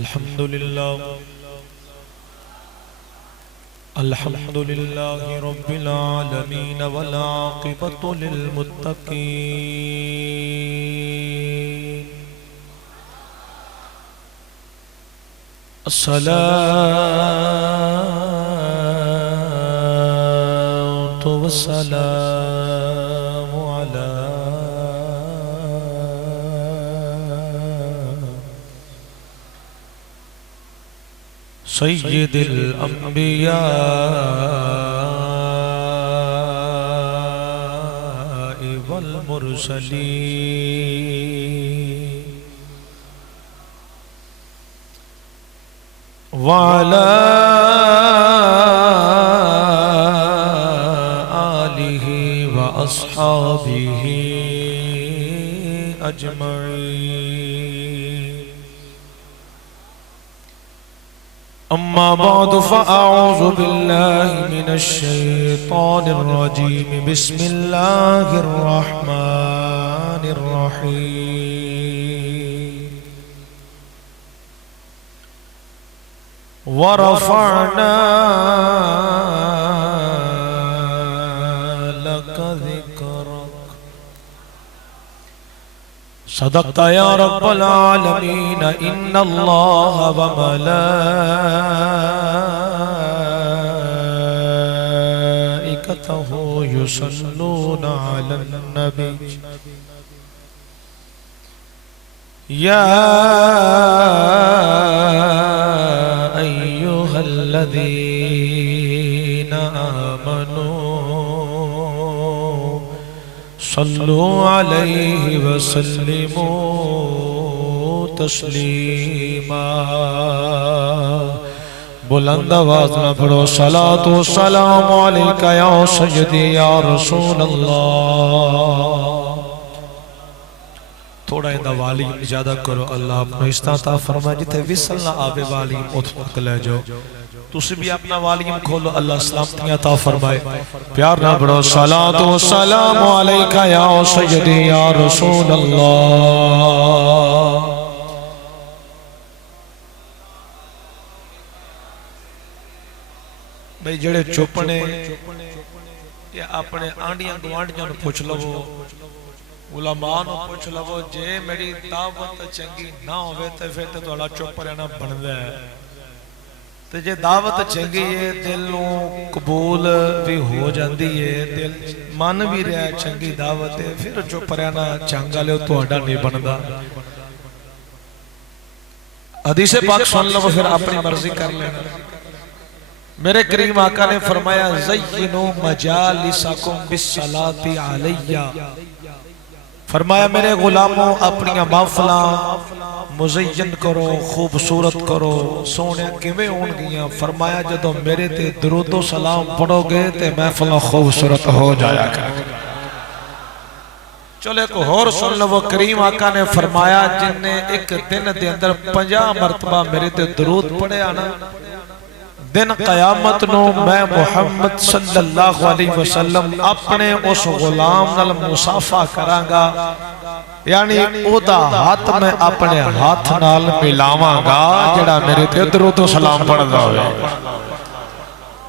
الحمد لله رب العالمين والعاقبة للمتقين الصلاة والسلام على سید الانبیاء والمرسلین وعلى آلہ واصحابہ اجمعین اما بعد فاعوذ باللہ من الشیطان الرجیم بسم اللہ الرحمن الرحیم ورفعنا لك ذکرک صدقت یا رب العالمین ان اللہ وملائکتہ یصلون علی النبی یا ایہا الذین آمنوا صلوا علیہ وسلموا تسلیما بلند آواز میں پڑھو صلاۃ و سلام علیکہ یا سیدی یا رسول اللہ تھوڑا اندہ والیم اجادہ کرو اللہ اپنا استعطا فرمائے جتے وصلنا آبے والیم اتفق لے جو تُسی بھی اپنا والیم کھولو اللہ سلامتی عطا فرمائے پیار نہ بڑھو صلاۃ و سلام علیکہ یا سیدی یا رسول اللہ بھئی جڑے چوپنے یا اپنے آنڈیاں گوانڈیاں نو پوچھ لو علماء نو پوچھ لو جے میری دعوت چنگی نہ ہوئے تے پھر تے توڑا چوپ رہنا بن دے تے جے دعوت چنگی ہے دل نو قبول بھی ہو جاندی ہے دل من بھی رہا چنگی دعوت ہے پھر چوپ رہنا چنگا لے تو اڈا نہیں بندا حدیث پاک سن لو پھر اپنی مرضی کر لینا میرے کریم آقا نے فرمایا زینو مجالسکم بالصلاۃ علیہ فرمایا میرے غلاموں اپنی محفلاں مزین کرو خوبصورت کرو سونے کیویں ہون گیاں فرمایا جدوں میرے تے درود و سلام پڑھو گے تے محفلاں خوبصورت ہو جایا کریں چلے کو اور سن لو کریم آقا نے فرمایا جن نے ایک دن دے اندر 50 مرتبہ میرے تے درود پڑھے آنا دن قیامت نو میں محمد صلی اللہ علیہ وسلم اپنے اس غلام نال مصافحہ کرانگا یعنی او دا ہاتھ میں اپنے ہاتھ نال ملاواں گا جڑا میرے تے درود و سلام پڑھدا ہوئے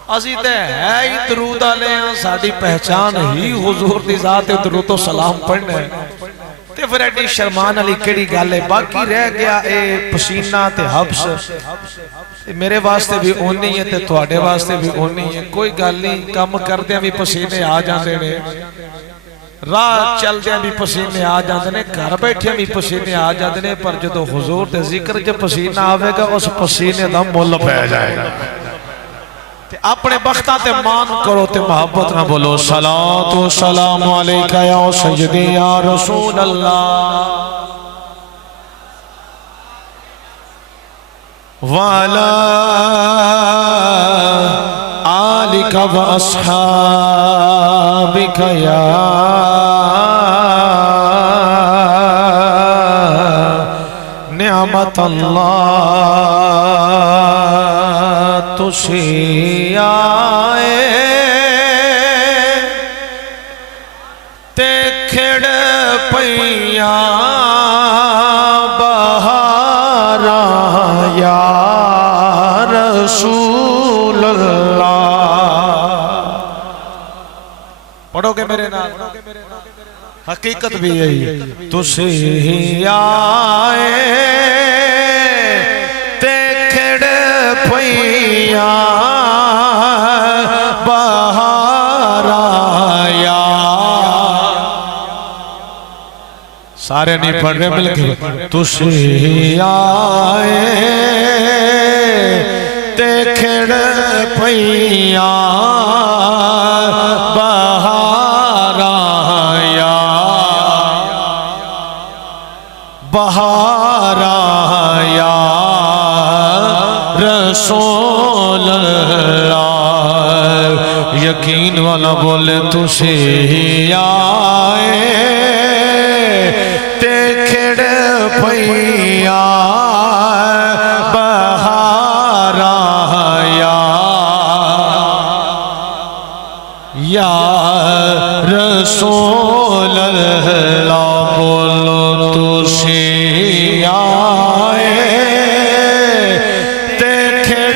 اسی تے ہے ہی درود علیہ ساڈی پہچان ہی حضور دی ذات درود و سلام پڑھنا ہے تے پھر ایڈی شرمان علی کیڑی گل ہے باقی رہ گیا اے پسینہ تے حبس میرے واسطے بھی اونی ہے تے تواڈے واسطے بھی اونی ہے کوئی گل نہیں کم کردیاں بھی پسینے آ جاندے نے راہ چلدیاں بھی پسینے آ جاندے نے گھر بیٹھیاں بھی پسینے آ جاندے نے پر جدوں حضور دے ذکر جب پسینہ آوے گا اس پسینے دا مول پہ جائے گا اپنے بختہ تے مان کرو تے محبت نہ بولو صلاۃ و سلام علیکہ یا سیدی یا رسول اللہ وعلى آلك وأصحابك يا نعمت اللہ تسی آئے تے کھڑ پیاں بہار آئے یا رسول اللہ. پڑھو گے میرے نام. حقیقت بھی یہی تسی آئے تے کھڑ پئیاں بہار آیا. سارے نہیں پڑھ رہے مل کے تسی آئے تے کھڑ پئیاں بہار آیا رسول اللہ. یقین والا بولے تسی آئے تے کھڑ پئیاں بہار آیا یا رسول اللہ. بولو تسی آئے تے کھڑ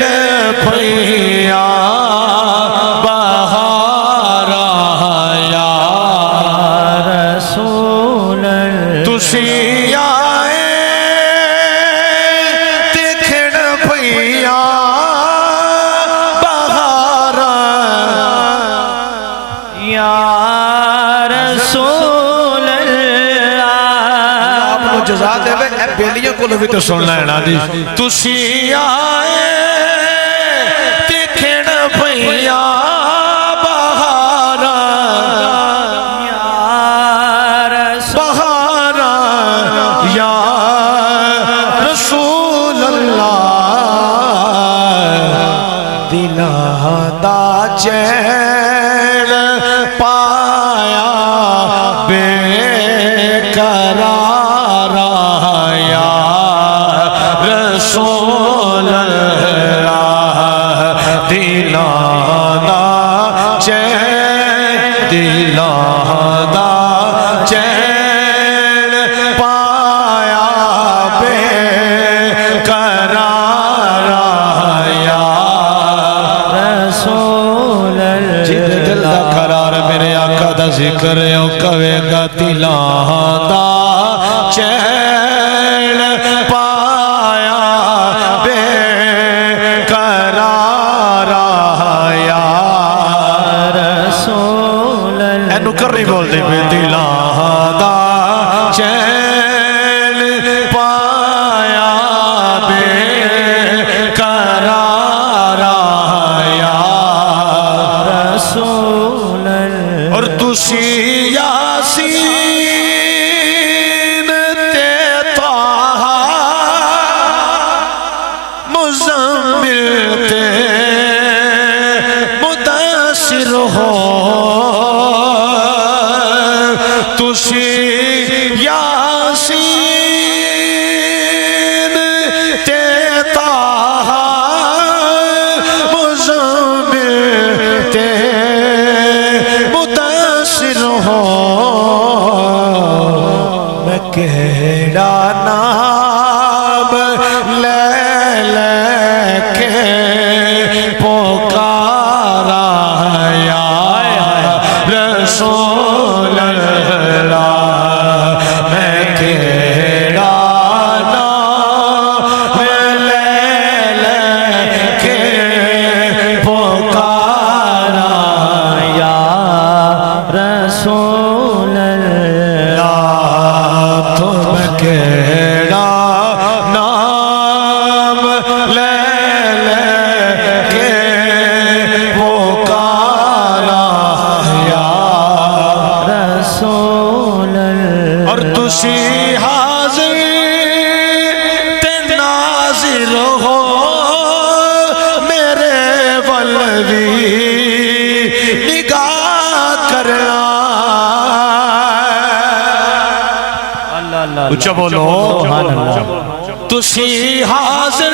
پئیاں بہار آیا رسول اللہ. تسی آئے تے کھڑ پئیاں بہار یا رسول اللہ. جزا دے وے اے بیلیوں کو بھی تو سن لینا دی. تسی آئے تے کھڑ پئیاں بہار بہار یا رسول اللہ. دلاں دا چین پایا بے قرار آیا رسول اللہ. دلاں دا چین دلاں دا چین پایا بے قرار آیا رسول اللہ. جن دل دا قرار میرے آقا دا ذکر او کہے گا. دلاں دا چین پایا بے قرار آیا رسول اللہ. اینو کرنی بول دے بے. دلاں دا چین پایا بے قرار آیا رسول اللہ. اور تسی یاسین تے طہ مزمل تے مدثر ہو. تسی یاسین تے طہ مزمل تے مدثر ہو. میں کیڑا نام لے لے کے پکارا یا رسول اللہ. میں کیڑا نام لے لے کے پکارا یا رسول اللہ. تم کیڑا نام لے لے کے پکارا یا رسول اللہ. اور تسی حاضر تے ناظر ہو میرے ولوی نگاہ کرنا. اچھا بولو. تسی حاضر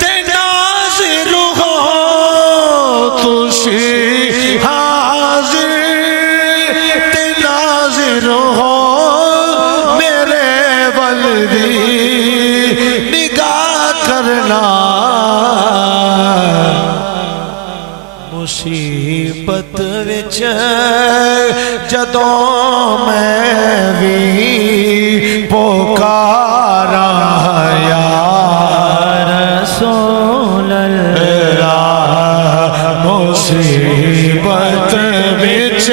تے ناظر ہو. تسی حاضر تے ناظر ہو میرے ولوی کرنا مصیبت وچ جدوں میں بھی پکارا یا رسول اللہ مصیبت وچ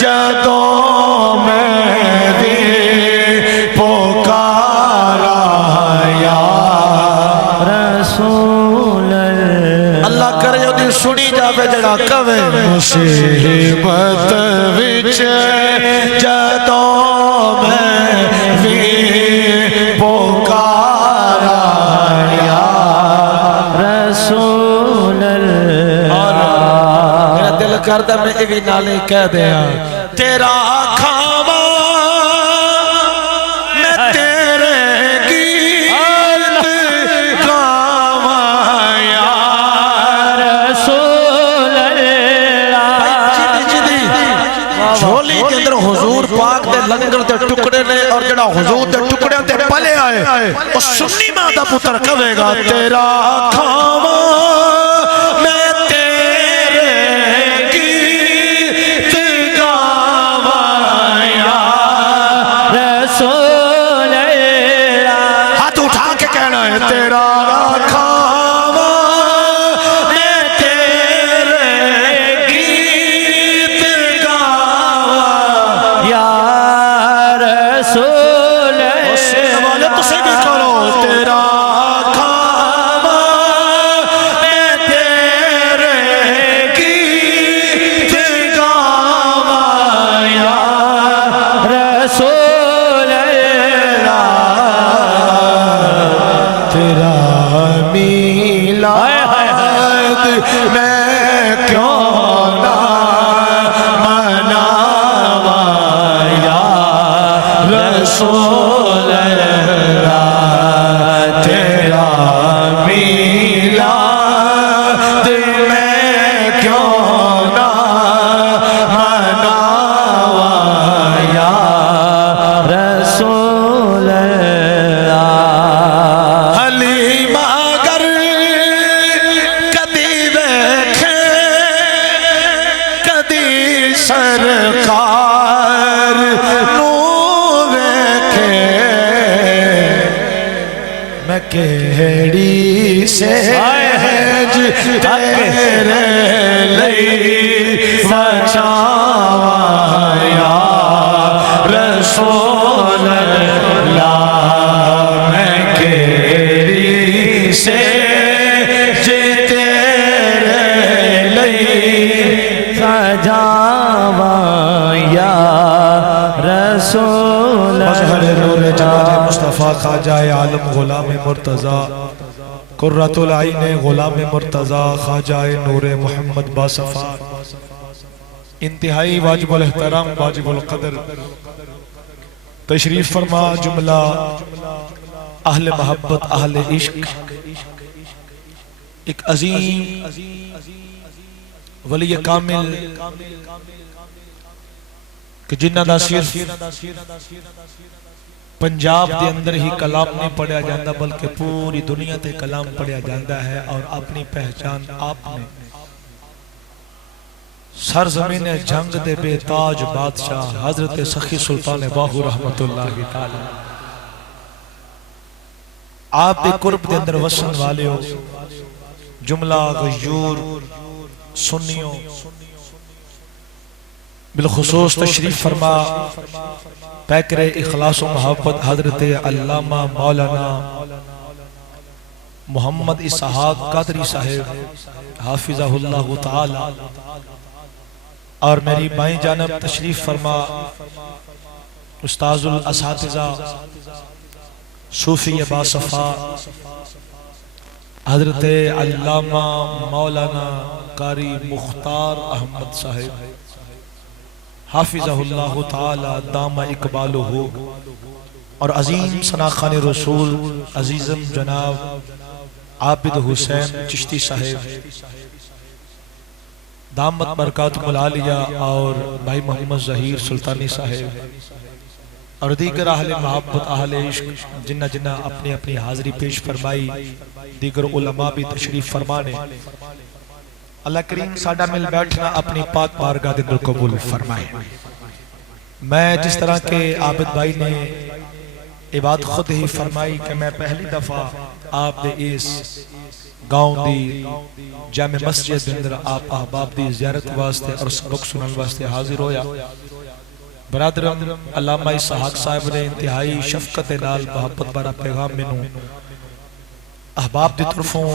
جدوں میں بھی پکارا یا رسول اللہ کرے جو سنی جاوے جڑا کہے مصیبت وچ جدوں میں بھی پکارا یا رسول اللہ میرا دل کردا میں ایویں نالے کہہ دیا تیرا کھاواں میں تیرے گیت گاواں یا رسول اللہ جھولی کے اندر حضور پاک دے لنگر دے ٹکڑے نے اور جڑا حضور دے ٹکڑے دے پلے آئے اور سنی ماں دا پتر کہے گا تیرا کھاواں میں تیرے گیت گاواں یا رسول اللہ ہاتھ اٹھا کے کہنا ہے تیرا کھاواں میں تیرے گیت گاواں یا رسول اللہ والے تو سے بھی کرو تیرا کھاواں میں تیرے گیت گاواں یا رسول اللہ تیرا میلاد میں کیوں نہ مناواں یا رسول اللہ تیرا میلاد میں کیوں نہ مناواں یا رسول اللہ حلیمہ اگر کدی ویکھے کدی سرکار نو ویکھے میں کیڑی سہج تیرے لئی بچاواں یا رسول اللہ میں کیڑی سہج تیرے لئی سجاواں یا رسول مظہر نور جمال مصطفیٰ خواجہ عالم غلام مرتضیٰ قرۃ العین غلام مرتضیٰ خواجہ نور محمد باصفا انتہائی واجب الاحترام واجب القدر تشریف فرما جملہ اہل محبت اہل عشق ایک عظیم ولی کامل کہ جنہ دا صرف پنجاب دے اندر ہی کلام نہیں پڑھیا جاندہ بلکہ پوری دنیا تے کلام پڑھیا جاندہ ہے اور اپنی پہچان آپ نے سرزمین جنگ دے بے تاج بادشاہ حضرت سخی سلطان باہو رحمت اللہ تعالی آپ دے قرب دے اندر وسن والے ہو جملہ غیور سنیوں بالخصوص تشریف فرما پیکر اخلاص و محبت حضرت علامہ مولانا محمد اسحاق قادری صاحب حافظہ اللہ تعالی اور میری بائیں جانب تشریف فرما استاذ الاساتذہ صوفی باصفا حضرت علامہ مولانا قاری مختار احمد صاحب حافظہ اللہ تعالی دام اقبالہ اور عظیم ثناخان رسول عزیزم جناب عابد حسین چشتی صاحب دامت برکاتم العالیہ اور بھائی محمد ظہیر سلطانی صاحب اور دیگر اہل محبت اہل عشق جنہ جنہ اپنی اپنی حاضری پیش فرمائی، دیگر علماء بھی تشریف فرمانے، اللہ کریم ساڈا مل بیٹھنا اپنی پاک بارگاہ دے اندر قبول فرمائے۔ میں جس طرح کے عابد بھائی نے یہ بات خود ہی فرمائی کہ میں پہلی دفعہ آپ دے اس گاؤں دی جامع مسجد اندر آپ احباب دی زیارت واسطے اور سبق سنن واسطے حاضر ہویا۔ برادرم علامہ اسحاق صاحب نے انتہائی شفقت نال محبت بارا پیغام منوں احباب دی طرفوں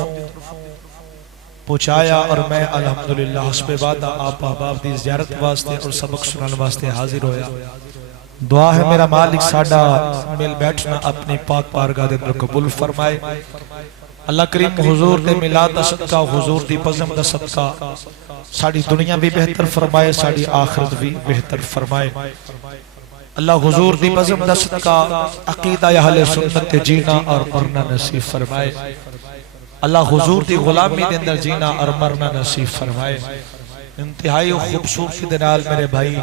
پہنچایا، اور میں الحمدللہ حسب وعدہ آپ احباب دی زیارت واسطے اور سبق سنن واسطے حاضر ہویا۔ دعا ہے میرا مالک ساڈا مل بیٹھنا اپنی پاک بارگاہ دے اندر قبول فرمائے۔ اللہ کریم حضور دے میلاد دا صدقہ، حضور دی بزم دا صدقہ ساڑی دنیا بھی بہتر فرمائے، ساڑی آخرت بھی بہتر فرمائے۔ اللہ حضور دی بزم دا صدقہ عقیدہ اہل سنت جینا اور مرنا نصیب فرمائے۔ اللہ حضور دی غلامی دے اندر جینا اور مرنا نصیب فرمائے۔ انتہائی خوبصورتی دے نال میرے بھائی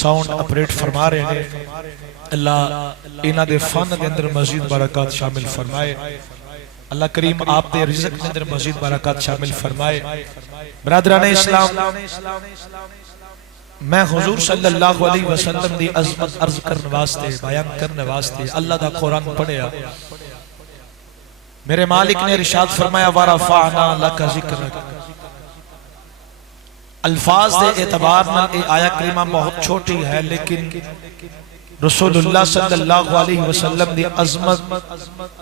ساؤنڈ اپریٹ فرما رہے ہیں، اللہ انہ دے فن دے اندر مزید برکات شامل فرمائے۔ اللہ کریم آپ دے رزق دے اندر مزید برکات شامل فرمائے۔ برادران اسلام، میں حضور صلی اللہ علیہ وسلم دی عظمت عرض کرنے واسطے، بیان کرنے واسطے اللہ دا قرآن پڑھیا۔ میرے مالک نے ارشاد فرمایا وَرَفَعْنَا لَكَ ذِكْرَكَ۔ الفاظ دے اعتبار میں یہ آیہ کریمہ بہت چھوٹی ہے، لیکن رسول اللہ صلی اللہ علیہ وسلم دی عظمت،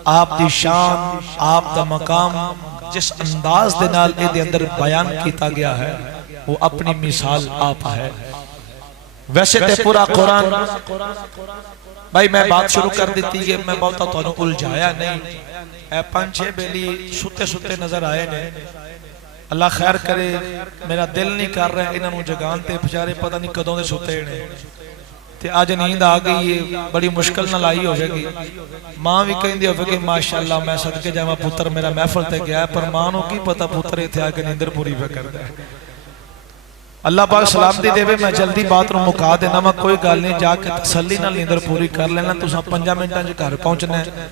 آپ دی شان، آپ دا مقام جس انداز دے نال اے دے اندر بیان کیتا گیا ہے وہ اپنی مثال آپ ہے۔ ویسے تے پورا قرآن، بھائی میں بات شروع کر دیتی ہے، میں بہتا تو انہوں الجھایا نہیں، اے پانچے بیلی ستے ستے نظر آئے نے، اللہ خیر کرے، میرا دل نہیں کر رہا ہے انہوں جگان تے پچارے پتہ نہیں کدوں دے ستے نے، تے آج نیند آگئی ہے، بڑی مشکل نہ لائی ہو جائے گی۔ ماں بھی کہیں دی ہوئے کہ ماشاءاللہ میں صدقے جائے پتر میرا محفل تے گیا ہے، پر ماں نو کی پتہ پتر ہی تھے آگے نیندر پوری پہ کر دے۔ اللہ پاک سلامتی دے میں جلدی بات رو مکا دینا، میں کوئی گال نہیں، جا کے تسلی نہ نیندر پوری کر لینا، تو ساں 5 منٹاں جو گھر پہنچنا ہے،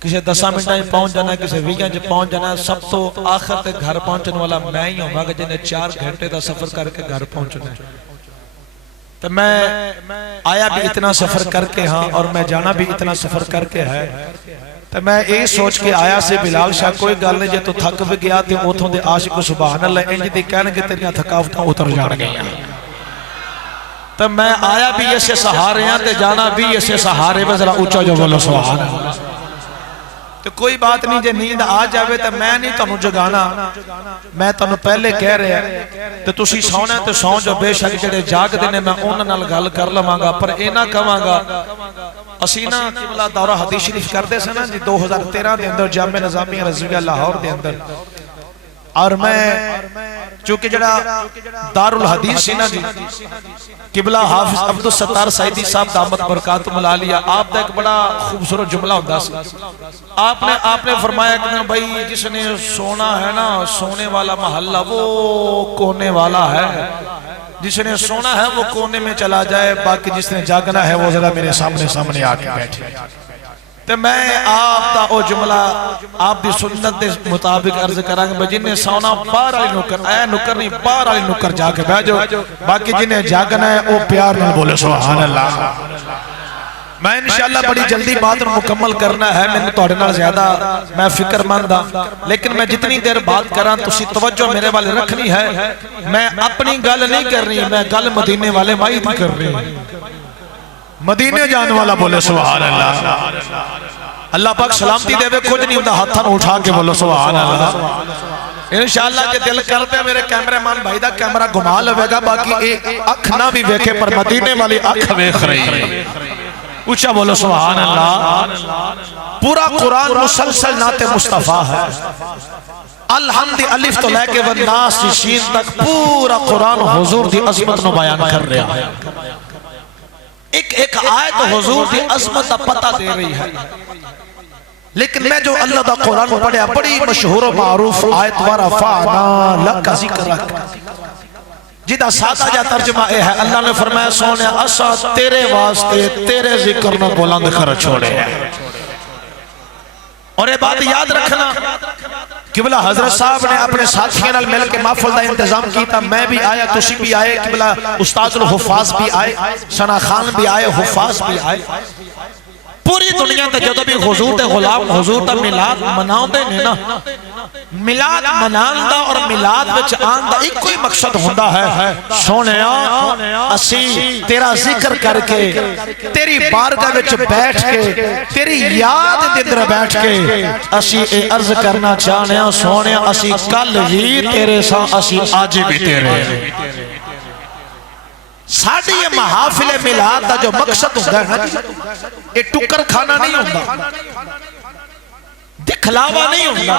کسے 10 منٹاں جو پہنچ جانا ہے، کسے 20 جو پہنچ جانا ہے، سب تو آخر تے گھر پہنچنے والا میں ہی ہوں گا جنہیں 4 گھنٹے دا سفر کر کے گھر پہنچنا ہے۔ تو میں آیا بھی اتنا سفر کر کے ہاں، اور میں جانا بھی اتنا سفر کر کے ہے، تو میں ایک سوچ کے آیا سے بلال شاہ کوئی گل نہیں، جے تو تھک بھی گیا تھے اوتھوں دے عاشق سبحان اللہ انج دی کہنے کہ تیریاں تھکاوٹاں اتر جان گئیاں، تو میں آیا بھی ایسے سہارے ہیں تے جانا بھی ایسے سہارے میں ذرا اونچا جو بولو سبحان اللہ۔ تو کوئی بات نہیں، جے نیند آ جاوے تو میں نہیں تانوں جگانا، میں تانوں پہلے کہہ رہے ہیں تو تسی سونا تو سون جو بے شک جڑے جاگ دینے میں انہاں نال گل کر لواں گا، پر اے نہ کہواں گا اسینا قبلہ دورہ حدیث شریف کردے سے نا جی 2013 دے اندر جامع نظامیہ رضویہ لاہور دے اندر، اور میں چونکہ جڑا دارالحدیث سی نا جی قبلہ حافظ عبدالستار سعیدی صاحب دامت برکاتم العالیہ، آپ دا ایک بڑا خوبصورت جملہ ہوندہ سی، آپ نے فرمایا کہ بھائی جس نے سونا ہے نا سونے والا محلہ وہ کونے والا ہے، جس نے سونا ہے وہ کونے میں چلا جائے، باقی جس نے جاگنا ہے وہ ذرا میرے سامنے آکے بیٹھے۔ تو میں آپ دا او جملہ آپ دی سنت دے مطابق عرض کرانگے بھئی جنہیں سونا بار آلی نکر، اے نکر نہیں بار آلی نکر جا کے بیجو، باقی جنہیں جاگنا ہے او پیار نہ بولے سبحان اللہ۔ میں انشاءاللہ بڑی جلدی بات مکمل کرنا ہے، میں توڑے نال زیادہ میں فکر مند ہاں، لیکن میں جتنی دیر بات کران تسی توجہ میرے والے رکھنی ہے، میں اپنی گل نہیں کر رہی، میں گل مدینے والے مائی دی کر رہی ہوں، مدینے جانے والا بولے سبحان اللہ۔ اللہ پاک سلامتی دے کچھ نہیں ہوتا، ہاتھاں اٹھا کے بولو سبحان اللہ۔ انشاءاللہ کہ دل کرتے ہیں میرے کیمرے مان بھائی دا کیمرہ گھما لوے گا، باقی ایک اکھ نہ بھی ویکھے پر مدینے والی اکھ ویکھ رہی ہے، اچھا بولو سبحان اللہ۔ پورا قرآن مسلسل نعت مصطفیٰ ہے، الحمد الف تو لے کے والناس شین تک پورا قرآن حضور دی عظمت نو بیان کر رہا ہے، ایک آیت حضور دی عظمت دا پتہ دے رہی ہے، لیکن میں جو اللہ دا قرآن پڑھیا بڑی مشہور و معروف آیت وَرَفَعْنَا لَكَ ذِكْرَكَ، جدا سادہ جا ترجمہ اے ہے اللہ نے فرمایا سونے اسا تیرے واسطے تیرے ذکر میں بلند کر چھوڑے ہیں. اور یہ بات یاد رکھنا قبلہ حضرت صاحب نے اپنے ساتھیاں نال مل کے محفل دا انتظام کیتا. میں بھی آیا, تسی بھی آئے, قبلہ استاد الحفاظ بھی آئے, ثنا خان بھی آئے, حفاظ بھی آئے. پوری دنیا تے جدو بھی حضور تے غلام حضور دا میلاد مناؤں دے نا, میلاد منان دا اور میلاد وچ آن دا ایک کوئی مقصد ہوندہ ہے سونیا اسی تیرا ذکر کر کے تیری بارگاہ وچ بیٹھ کے تیری یاد دندر بیٹھ کے اسی اے عرض کرنا چاہنے ہیں سونیا اسی کل ہی تیرے ساں اسی آج بھی تیرے. ساڑھی یہ محافل میلاد دا جو مقصد ہوندہ ہے یہ ٹکر کھانا نہیں ہوندہ, دکھلاوا نہیں ہوندہ,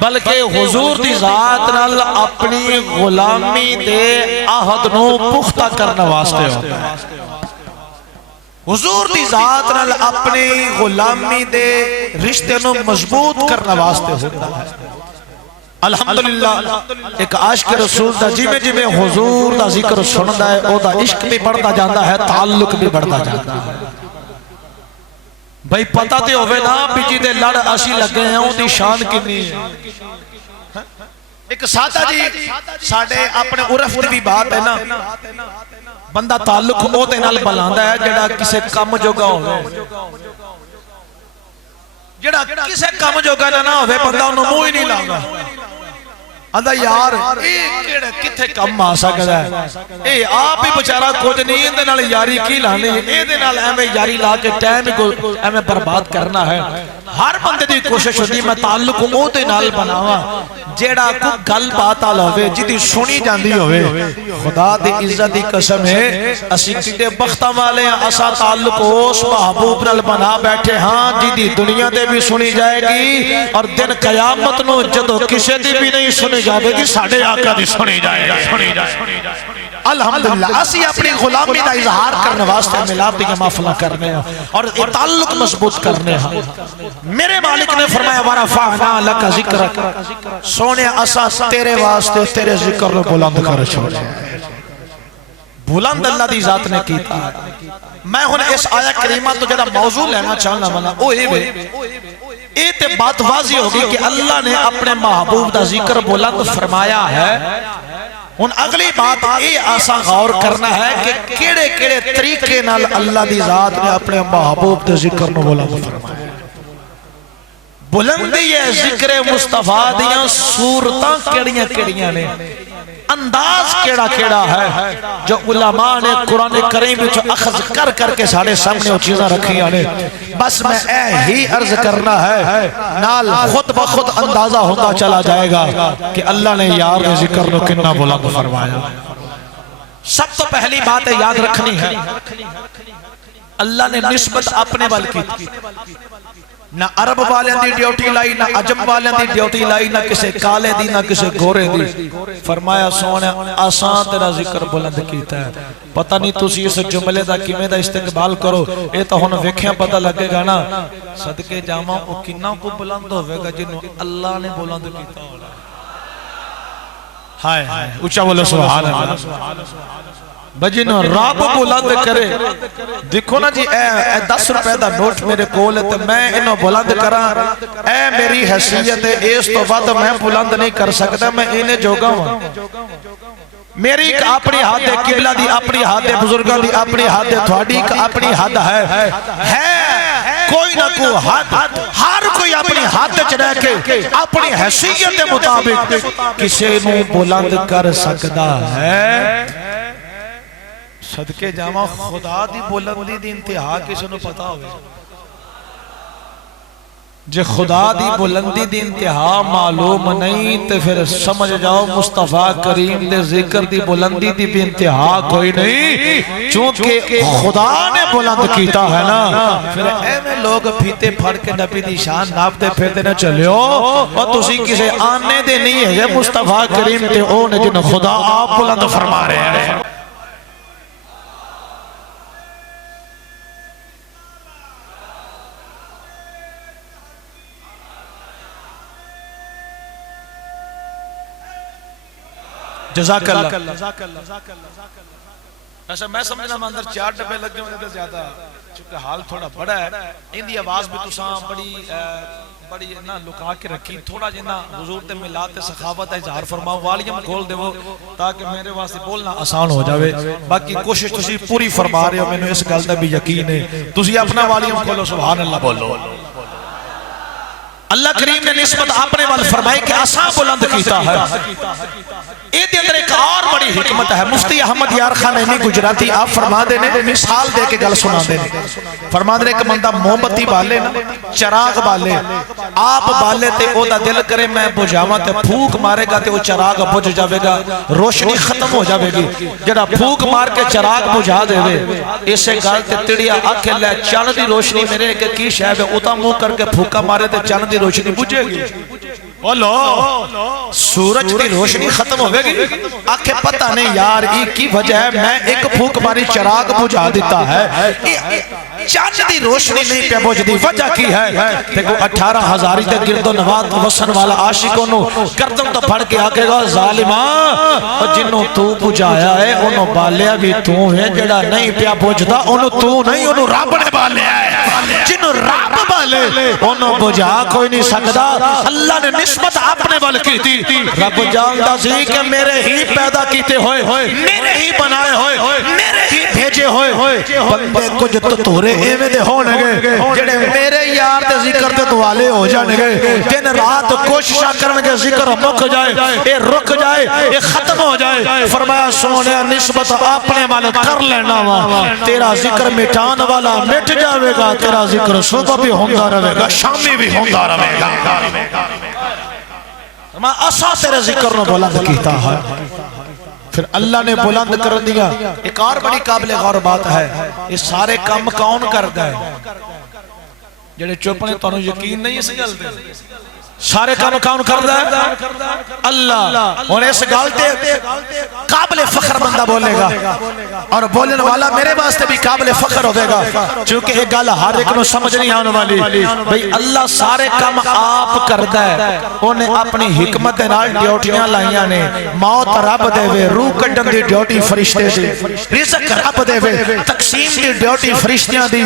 بلکہ حضور دی ذات نال اپنی غلامی دے آہد نو پختہ کرنا واسطے ہوندہ ہے. حضور دی ذات نال اپنی غلامی دے رشتے نو مضبوط کرنا واسطے ہوندہ ہے. الحمدللہ ایک عاشق رسول دا جی میں حضور دا ذکر سندا ہے او دا عشق بھی بڑھتا جاندہ ہے, تعلق بھی بڑھتا جاندہ ہے. بھئی پتہ تے ہوئے نا پیچھے دے لڑ اسی لگے ہیں اون دی شان کنی ہے. ایک سادہ جی ساڑھے اپنے عرف دی بھی بات ہے نا, بندہ تعلق او دے نال بلاندہ ہے جڑا کسے کم جوگا ہوئے, جڑا کسے کم جوگا نہ ہوئے بندہ انہوں منہ ہی نہیں لاغا. اندھا یار کیڑے کتھے کم آ سکتا ہے, اے آپ ہی بچارہ کچھ نہیں اندھے نال یاری کی لانی ہے, اے دے نال ایمیں یاری لا کے ٹائم کو ایمیں برباد کرنا ہے. ہر بندے دی کوشش ہوتی میں تعلق او دے نال بناوا جیڑا کو گل بات آل ہوئے جدی سنی جاندی ہوئے. خدا دی عزت دی قسم ہے اسی کٹے بختہ والے ہیں اسا تعلق اس محبوب نال بنا بیٹھے ہاں جدی دنیا دے بھی سنی جائے گی اور دن قیامت نو جدو کسے دی بھی نہیں سنی جائے گی ساڑھے آقا دی سنی جائے گا. الحمدللہ اسی اپنی غلامی دا اظہار کرنے واسطے ملاد دیگا محفلہ کرنے ہیں اور تعلق مضبوط کرنے ہیں. میرے مالک نے فرمایا وَرَفَعْنَا لَكَ ذِكْرَكَ سونے اساس تیرے واسطے تیرے ذکر رو بلند کر چھوڑے. بلند اللہ دی ذات نے کیتا ہے. میں ہن اس آیہ کریمہ تو جڑا موضوع لینا چاہنا بنا او اے تے بات واضح ہوگی کہ اللہ نے اپنے محبوب دا ذکر بلند فرمایا ہے. ان اگلی بات اے آسان غور کرنا ہے کہ کیڑے کیڑے طریقے نال اللہ دی ذات نے اپنے محبوب دے ذکر نو بلند فرمایا. بلندی ہے ذکر مصطفیٰ دیاں صورتاں کیڑیاں کیڑیاں نے, انداز کیڑا کیڑا ہے جو علماء نے قرآن کریم جو اخذ کر کر کے ساڑھے سامنے وہ چیزیں رکھی آنے. بس میں اے ہی عرض کرنا ہے نال خود بخود اندازہ ہوتا چلا جائے گا کہ اللہ نے یار ذکر نو کننا بلند فرمایا. سب تو پہلی بات یاد رکھنی ہے اللہ نے نسبت اپنے وال کی, نہ عرب والے دی ڈیوٹی لائی نہ عجم والے دی ڈیوٹی لائی نہ کسے کالے دی نہ کسے گورے دی. فرمایا سونے آسان تیرا ذکر بلند کیتا ہے. پتہ نہیں تُسی اس جملے دا کیمیں دا استقبال کرو, اے تو ہن ویکھیاں پتہ لگے گا نا صدقے جامعہ او کنہ کو بلند ہوئے گا جنہوں اللہ نے بلند کیتا ہوگا. ہائے اچھا بولو سبحان اللہ. بجنو رب بلند کرے. دیکھو نا جی اے 10 روپے دا نوٹ میرے کول ہے تو میں انہوں بلند کرا, اے میری حیثیت ہے اس تو بعد میں بلند نہیں کر سکتا, میں انہیں جوگا ہوں. میری ایک اپنی حد ہے, قبلہ دی اپنی حد ہے, بزرگاں دی اپنی حد ہے, تھوڑی اپنی حد ہے. کوئی نہ کوئی حد, ہر کوئی اپنی حد چڑھے کے اپنی حیثیت مطابق کسے نو بلند کر سکتا ہے. صدقے جامعہ خدا دی بلندی دی انتہا کسی نو پتا ہوئے. جے خدا دی بلندی دی انتہا معلوم نہیں تو پھر سمجھ جاؤ مصطفیٰ کریم دے ذکر دی بلندی دی بھی انتہا کوئی نہیں, چونکہ خدا نے بلند کیتا ہے نا. پھر اے میں لوگ پھیتے پھڑ کے نبی دی شان ناپ دے پھر دینے چلے ہو اور تسی کسے آنے دے نہیں ہے. یہ مصطفیٰ کریم تے اونے جن خدا آپ بلند فرما رہے ہیں. جزاک اللہ۔ ایسا میں سمجھنا میں اندر 4 ڈبے لگے ہونے تھے زیادہ، چونکہ حال تھوڑا بڑا ہے، ان دی آواز بھی تساں بڑی نا لکا کے رکھی، تھوڑا جنا حضور دے ملات سخاوت ہے اظہار فرماؤ، والیم کھول دے وہ تاکہ میرے واسطے بولنا آسان ہو جاوے۔ باقی کوشش تسی پوری فرما رہے ہو، میں نے اس گل دا بھی یقین ہے، تسی اپنا والیم کھولو، سبحان اللہ بولو۔ اللہ کریم نے نسبت اپنے وال فرمائی کہ آسان بلند کیتا ہے۔ اے دے اندر ایک اور بڑی حکمت ہے۔ مفتی احمد یار خان احمی گجراتی آپ فرما دینے مثال دے کے گل سنا دینے، فرما دینے کہ مندہ موم بتی بالے نا، چراغ بالے، آپ بالے تے او دا دل کرے میں بجھاواں تے پھوک مارے گا تے وہ چراغ بجھ جاوے گا، روشنی ختم ہو جاوے گی۔ جڑا پھوک مار کے چراغ بجھا دے وے، اسے گال تے تڑیا آکھے لے چاند دی روشنی میرے کے کی شاید ہے، اتا منہ کر کے پھوکا مارے تے چاند دی روشنی بجھے گی۔ اللہ سورج کی روشنی ختم ہوئے گی، آنکھیں پتہ نہیں یار ای کی وجہ ہے، میں ایک پھوک ماری چراغ بجھا دیتا ہے، چاند دی روشنی نہیں پہ بجھ دی، وجہ کی ہے؟ دیکھو 18,000 تے گرد و نواز وسن والا عاشقوں نو گردن تو پھڑ کے آکے گا ظالماں، جنہوں تو بجھایا ہے انہوں بالیا بھی تو ہے، جڑا نہیں پیا بجھدا انہوں تو نہیں، انہوں رب نے بالیا ہے، جنہوں رب بالے انہوں بجھا کوئی نہیں سکدا۔ اللہ نے نسبت اپنے وال کی تھی، رب جانتا سی کہ میرے ہی پیدا کیتے ہوئے، میرے ہی بنائے ہوئے، میرے ہی بھیجے ہوئے، بندے کچھ تو تورے ایویں دے ہونے گے جڑے میرے یار دے ذکر دے دوالے ہو جانے گے، دن رات کوششاں کرنے کے ذکر مک جائے، اے رک جائے، اے ختم ہو جائے۔ فرمایا سونے نسبت اپنے وال کر لینا وا، تیرا ذکر مٹان والا مٹ جاوے گا، تیرا ذکر صبح بھی ہوندہ رہے گا، شامی بھی ہوندہ رہے گا۔ میں اسا تیرے ذکر نو بلند کیتا ہے۔ پھر اللہ نے بلند کر دیا۔ ایک اور بڑی قابل غور بات ہے، یہ سارے کام کون کر گئے؟ جڑے چوپنے تو انہوں یقین نہیں اس گل دے، سارے کام کون کر دے؟ اللہ۔ اور اس گل دے قابل فخر بندہ بولے گا، اور بولن والا میرے واسطے بھی قابل فخر ہوئے گا، چونکہ ایک گل ہر ایک نو سمجھ نہیں آنے والی۔ بھئی اللہ سارے کام آپ کر دے، انہیں اپنی حکمت نال ڈیوٹیاں لائیاں نے، موت رب دے وے، روح کڈن دی ڈیوٹی فرشتے دی، رزق رب دے وے، تقسیم دی ڈیوٹی فرشتیاں دی،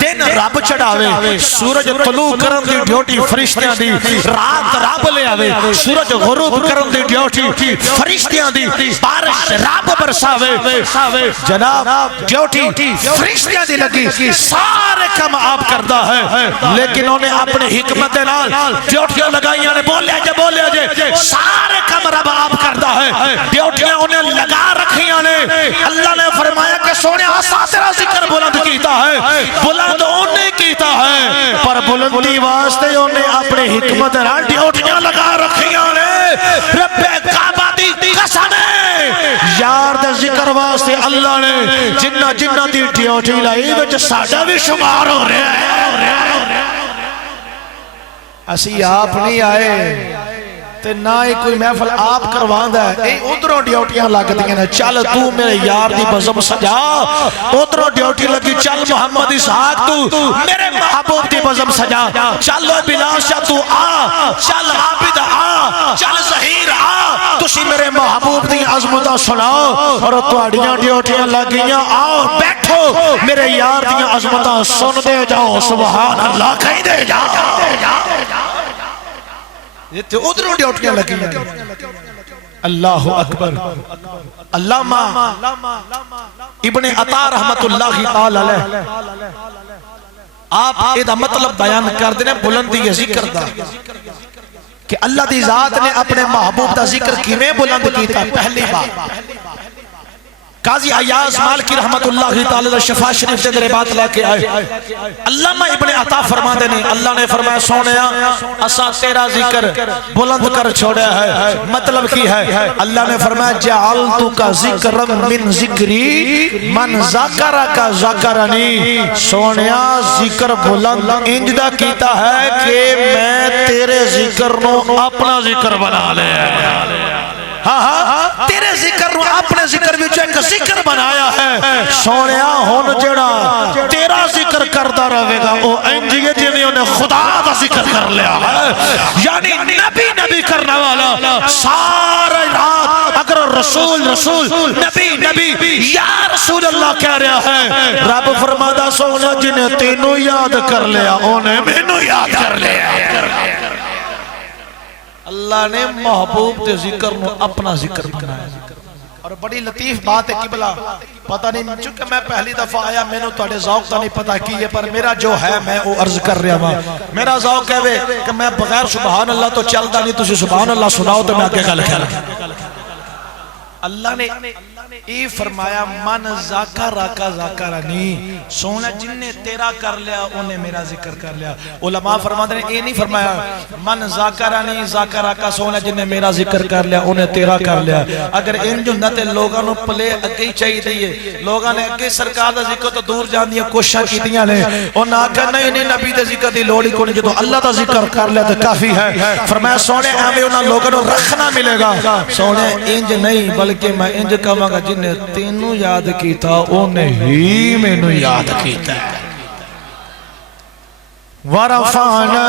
دن رب چڑھاوے، سورج طلوع کرن دی ڈیوٹی فرشتیاں دی، رات رب لے آوے، سورج غروب کرن دی ڈیوٹی فرشتیاں دی، بارش رب برساوے، جناب ڈیوٹی فرشتیاں دی لگی، سارے کام آپ کردہ ہے، لیکن انہیں اپنے حکمت نال ڈیوٹیاں لگائیاں نے، بولے جے سارے کام رب آپ کردہ ہے، ڈیوٹیاں انہیں لگا رکھیاں نے۔ اللہ نے فرمایا کہ سونے آسا تیرا ذکر بلند کیتا ہے، بلند انہیں کیتا ہے، پر بلندی واسطے انہیں اپنے حکمت نال ڈیوٹیاں لگا رکھیاں نے۔ رب کعبہ دی قسم ہے، یار دے ذکر واسطے اللہ نے جنہ دی ڈیوٹی لائی وچ ساڈا بھی شمار ہو رہا ہے۔ اسی آپ نہیں آئے تے نہ ہی کوئی محفل آپ کروان ہے، اے ادھروں ڈیوٹیاں لگ دیا نے، چل تو میرے یار دی بزم سجا، ادھروں ڈیوٹی لگی، چل محمد اسحاق تو میرے محبوب دی بزم سجا، چل بلال شاہ تو آ، چل عابد آ، چل ظہیر آ، تسی میرے محبوب دی عظمتہ سناؤ، اور تواڈیاں ڈیوٹیاں لگیاں، آؤ بیٹھو میرے یار دی عظمتہ سن دے جاؤ، سبحان اللہ کہیں دے جاؤ۔ یہ تو ادھروں ڈیوٹیاں لگی ہیں۔ اللہ اکبر۔ علامہ ابن عطا رحمت اللہ تعالی علیہ آپ ایدہ مطلب بیان کر دینے بلندی ذکر دا کہ اللہ دی ذات نے اپنے محبوب دا ذکر کیویں بلند کیتا۔ پہلی بات قاضی عیاض مالکی رحمت اللہ تعالی شفا شریف سے در بات لے کے آئے، علامہ ابن عطا فرما دینے، اللہ نے فرمایا سونیا اسا تیرا ذکر بلند کر چھوڑا ہے، مطلب کی ہے؟ اللہ نے فرمایا جعلتو کا ذکر من ذکری من ذکر کا ذکرنی، سونیا ذکر بلند انجدہ کیتا ہے کہ میں تیرے ذکر نو اپنا ذکر بنا لے، ہاں تیرے ذکر نو اپنے ذکر بھی ایک ذکر بنایا ہے۔ سونیا ہون جڑا تیرا ذکر کردہ رہے گا، او انجیے جنہیں انہیں خدا دا ذکر کر لیا ہے، یعنی نبی کرنے والا سارے رات اگر رسول رسول نبی نبی یا رسول اللہ کہہ رہا ہے رب فرمادا سونا جنہیں تینوں یاد کر لیا انہیں مینوں یاد کر لیا اللہ نے محبوب دے ذکر نو اپنا ذکر بنایا اور بڑی لطیف بات ہے قبلہ پتہ نہیں چونکہ میں پہلی دفعہ آیا میں نے توڑے ذوق کا نہیں پتا کی ہے پر میرا جو ہے میں وہ عرض کر رہا ہوں میرا ذوق ہے کہ میں بغیر سبحان اللہ تو چلتا نہیں تجھے سبحان اللہ سناؤ تو میں آگے گل کر اللہ نے یہ فرمایا من ذاکرہ ذاکرنی سونا جن نے تیرا کر لیا انہیں میرا ذکر کر لیا علماء فرماتے ہیں یہ نہیں فرمایا من ذاکرنی ذاکرہ سونا جن نے میرا ذکر کر لیا انہیں تیرا کر لیا اگر ان جو نتے لوگاں نو پلے اگے چاہی دیئے لوگاں نے اگے سرکار دا ذکر تو دور جان دیا کوشش کی دیا نے اور نہ کہ نہیں نبی دے ذکر دی لوڑی کو نہیں جو اللہ دا ذکر کر لیا تو کافی ہے فرمایا سونے ہمیں انہاں لوگاں نو رکھنا ملے گا سونے انج نہیں بلکہ میں انج کہاں گا جن نے تینوں یاد کیتا انہیں ہی میں نو یاد کیتا وَرَفَعْنَا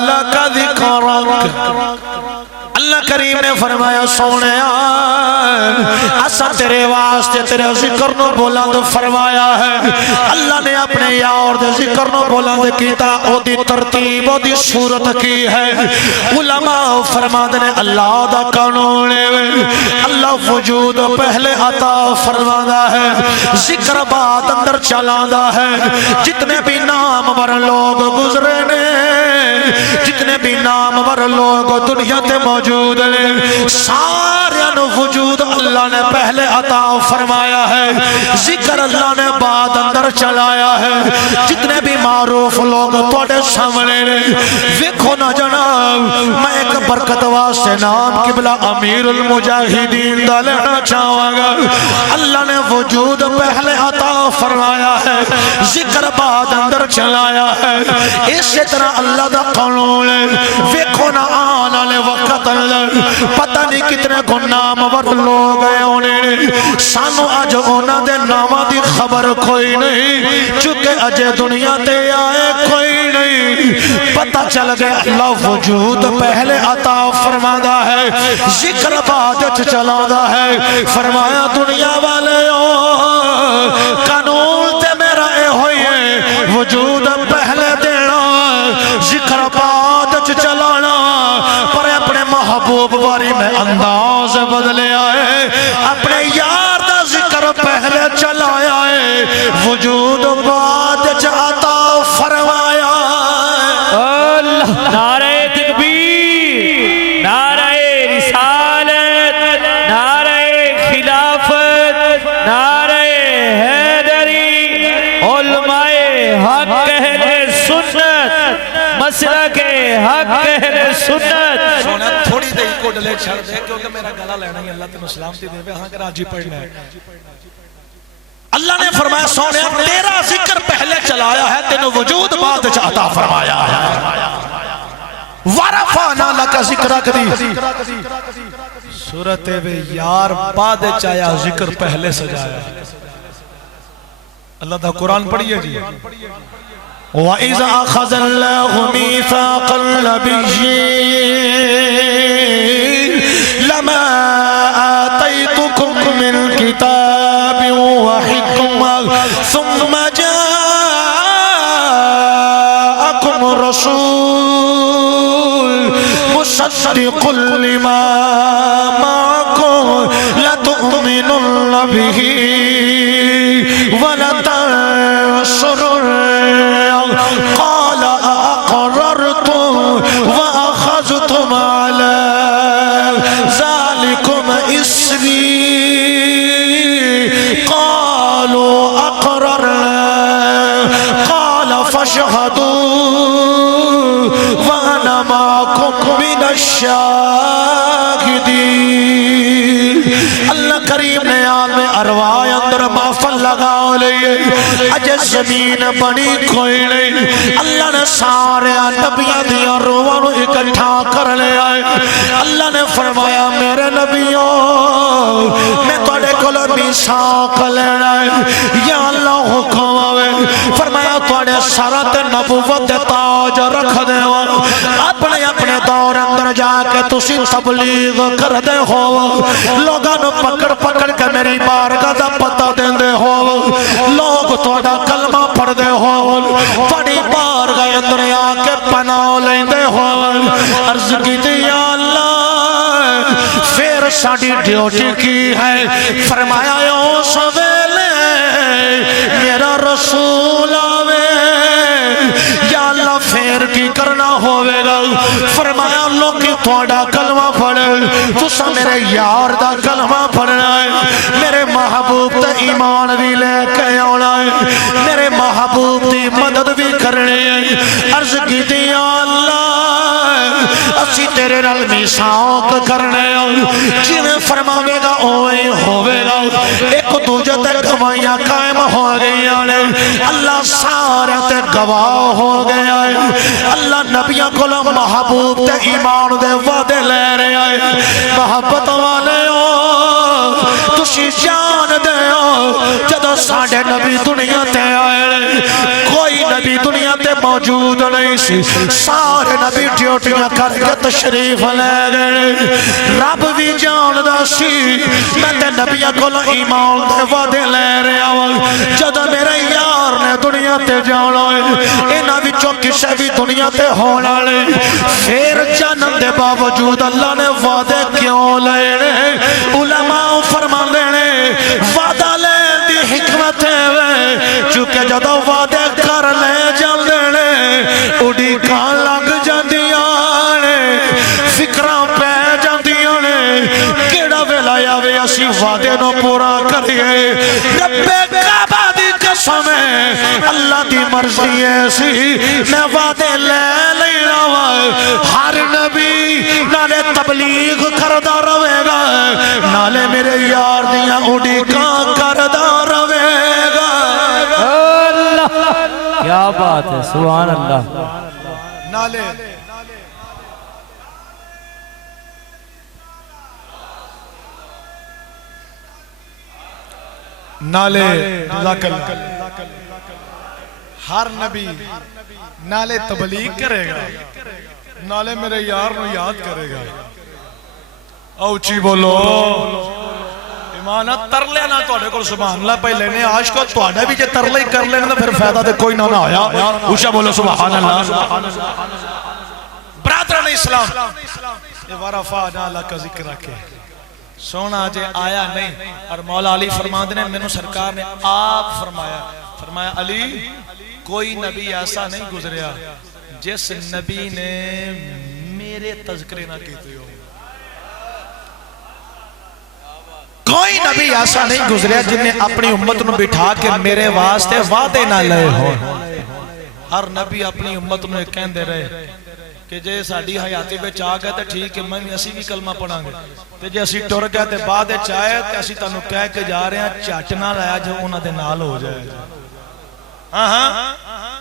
لَكَ ذِكْرَكَ اللہ کریم نے فرمایا سونے اسا تیرے واسطے تیرے ذکر نو بلند فرمایا ہے اللہ نے اپنے یار دے ذکر نو بلند کیتا او دی ترتیب او دی صورت کی ہے علماء فرماتے ہیں اللہ دا قانون ہے اللہ وجود پہلے عطا فرماتا ہے ذکر بعد اندر چلاتا ہے جتنے بھی نامور لوگ گزرے نے جتنے بھی نامور لوگ دنیا تے موجود ہیں سارے وجود اللہ نے پہلے عطا فرمایا ہے ذکر اللہ نے بعد اندر چلایا ہے جتنے بھی معروف لوگ توڑے سامنے نے ویکھو نہ جناب میں ایک برکت واسطے نام قبلہ امیر المجاہدین دا لینا چاہوں گا اللہ نے وجود پہلے عطا فرمایا ہے ذکر بعد اندر چلایا ہے اسی طرح اللہ دا قانون ہے ویکھو نہ آن والے وقت پتہ نہیں کتنے کو نامور لوگ ہیں انہیں سانو آج اونا دے نامہ دی خبر کوئی نہیں چونکہ اجے دنیا تے آئے کوئی نہیں پتہ چل گئے اللہ وجود پہلے عطا فرمادا ہے ذکر بعد چلادا ہے فرمایا دنیا والے قانون تے میرا اے ہوئی ہے وجود پہلے دینا ذکر بعد چلانا پر اپنے محبوب باری میں انداز بدلے آئے اپنے یار دا ذکر پہلے چلایا ہے وجود بعد عطا فرمایا اللہ نعرہ تکبیر نعرہ رسالت نعرہ خلافت نعرہ حیدری علماء حق اہل سنت مسلک حق اہل سنت سونا تھوڑی دے کو ڈلے چھڑ دے کیونکہ میرا گلہ لینا ہی اللہ تنو سلامتی دے ہاں کہ راجی پڑھنا ہے اللہ نے فرمایا سونے تیرا ذکر پہلے چلایا ہے تینو وجود بعد عطا فرمایا ہے وَرَفَعْنَا لَكَ ذِكْرَكَ دی سورت بے یار بعد چایا ذکر پہلے سجایا اللہ دا قرآن پڑھئے جی وَإِذَا أَخَذَ اللَّهُ مِيثَاقَ النَّبِيِّينَ لَمَا آتَيْتُكُمْ مِنْ كِتَابٍ وَحِكْمَةٍ ثُمَّ جَاءَكُمْ رَسُولٌ مُصَدِّقٌ لِمَا مَعَكُمْ لَتُؤْمِنُنَّ بِهِ وَلَتَنصُرُنَّهُ قال أقررتم وأخذتم على ذلكم إسري قالوا أقررنا قال فاشهدوا وأنا معكم من الشاهدين اللہ کریم نے عالم ارواح اندر محفل لگاؤ لئے اجے زمین بنی کوئی نہیں اللہ نے سارے نبیوں دیا روحوں اکٹھا کر لے آئے اللہ نے فرمایا میرے نبیوں میں توڑے کل میثاق لینا ہے یا اللہ حکم آوے فرمایا توڑے سرت نبوت تاج رکھ دے اپنے اپنے دور اندر جا کے تسی تبلیغ کر دے ہو لوگاں نو پکڑ پکڑ کے میری بارگاہ دا پتہ دین دے ہو لوگ تہاڈا کلمہ پڑھ دے ہو بڑی بارگاہ اندر آ کے پناہ لیندے ہو عرض کیتی یا اللہ پھر ساڈی ڈیوٹی کی ہے فرمایا اس ویلے میرا رسول آوے یا اللہ پھر کی کرنا ہوئے گا فرمایا لوگ تھوڑا کلمہ پڑھے تسا میرے یار دا کلمہ پڑھنا ہے میرے محبوب تا ایمان بھی لے کے آنا ہے میرے محبوب دی مدد بھی کرنے ہیں عرض کی دیا اللہ اسی تیرے نال میثاق کرنے ہیں جنہیں فرماوے گا اوہی ہوئے گا ایک دوجہ تے گواہیاں قائم ہو گئی اللہ سارے تے گواہ ہو گیا ہے اللہ نبیوں کو محبوب تے ایمان دے وعدے لے رہے آئے محبت والے ہو تسی جان دے ہو جدو ساڑھے نبی دنیا تے آئے کوئی نبی دنیا تے موجود نہیں سی سارے نبی ڈیوٹیاں کر کے تشریف لے گئے رب بھی جان دا سی میں تے نبیوں کو ایمان دے وعدے لے رہے آئے جدو میرے یار نے دنیا تے جانا ہے انہاں وچوں کسے بھی دنیا تے ہونا لے پھر جنم دے باوجود اللہ نے وعدے کیوں لے علماء فرما لینے وعدہ لے دی حکمت ہے چونکہ جدو وعدے کر لے جل دینے اڑی کان لگ جاندیاں نے فکران پہ جاندیاں نے کیڑا ویلا یاوے اسی وعدے نو پورا کریے رب کعبہ دی قسم ہے اللہ دی مرضی ایسی میں وعدے لے لینا ہر نبی نالے تبلیغ کردہ روے گا نالے میرے یار دیاں اڑی کان کردہ روے گا اللہ کیا بات ہے سبحان اللہ نالے نالے جزاک اللہ ہر نبی نالے تبلیغ کرے گا نالے میرے یار نو یاد کرے گا اوچی بولو ایمانت تر لینا توڑے کو سبحان اللہ پہ لینے آج کو توڑے بھی جے تر لے کر لینا پھر فیدہ دے کوئی نہ آیا اوچا بولو سبحان اللہ برادران اسلام یہ ورفعنا لک ذکر رکھے سونا جے آیا نہیں اور مولا علی فرما دینے میں نے سرکار نے آپ فرمایا علی کوئی نبی ایسا نہیں گزریا جس نبی نے میرے تذکرے نہ کیتے ہو کوئی نبی ایسا نہیں گزریا جن نے اپنی امت نو بٹھا کے میرے واسطے وعدے نہ لے ہو ہر نبی اپنی امت نو ایک کہن دے رہے کہ جے ساڑی حیاتی پہ چاہ گئے تے ٹھیک ہے میں اسی بھی کلمہ پڑھاں گے تے جے اسی ٹور گئے تے بعد چاہے تے اسی تانوں کہہ کے جا رہے ہیں چاٹنا لایا جو انہاں دے نال ہو جائے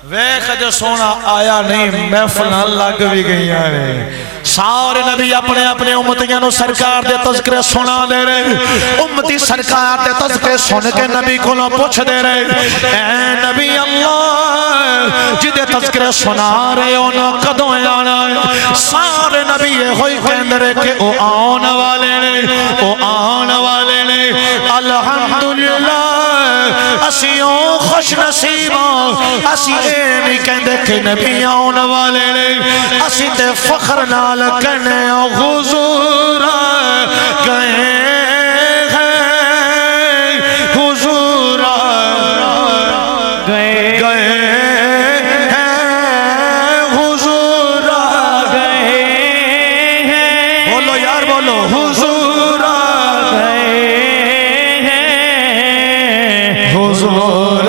ویخ جو سونا آیا نہیں محفلان لگ بھی گئی آئے سارے نبی اپنے اپنے امتیاں نو سرکار دے تذکرے سنا دے رہے امتی سرکار دے تذکرے سن کے نبی کو نو پوچھ دے رہے اے نبی اللہ جدے تذکرے سنا رہے انہوں قدوں آنا ہے سارے نبی یہ ہوئی کہندرے کہ او آن والے نے الحمدللہ اسیوں خوش نصیبوں اسی نہیں کہندے کہ نبی آن والے نے اسی تے فخر نال کہنے حضور گئے ہیں حضور گئے ہیں حضور گئے ہیں بولو یار بولو حضور گئے ہیں حضور حضور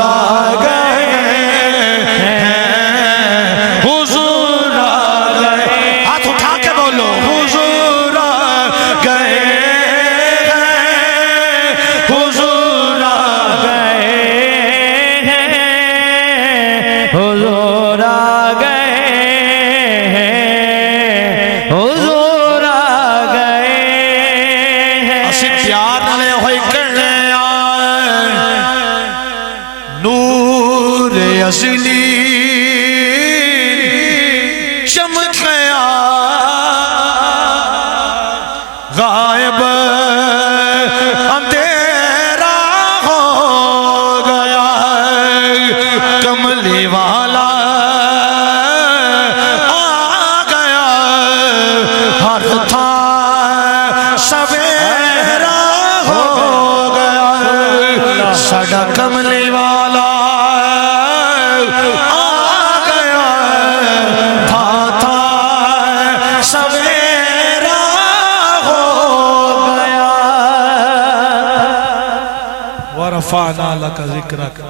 ورفعنا لک ذکرک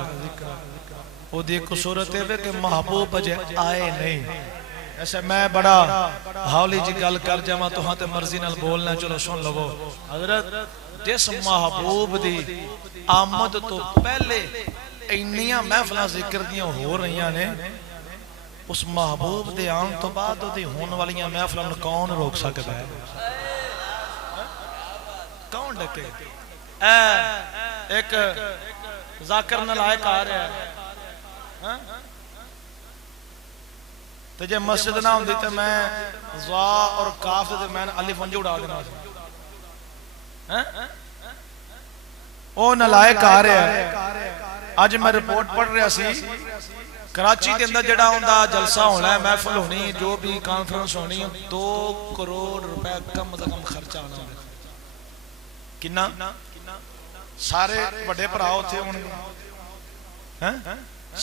وہ دی ایک صورت ہے کہ محبوب اجے آئے نہیں ایسے میں بڑا حولی جی گل کر جاواں تو ہاں تے مرضی نال بولنا چلو سن لو حضرت جس محبوب دی آمد تو پہلے اینیاں محفلاں ذکر دیاں ہو رہیاں نے اس محبوب دے آن تو بعد دی ہون والیاں محفلاں کون روک سکتا ہے کون ڈکے ایک ذاکر نلائق آ رہا ہے تو جے مسجد نہ ہوں دیتے میں ضا اور کاف سے میں الف انجو اڑا دینا او نلائق آ رہا ہے آج میں رپورٹ پڑھ رہا سی کراچی کے اندر جڑا ہوندہ جلسہ ہونا ہے محفل ہونی جو بھی کانفرنس ہونی 2 کروڑ روپے کم از کم خرچہ آنا ہے کنا سارے بڑے پراؤ تھے ان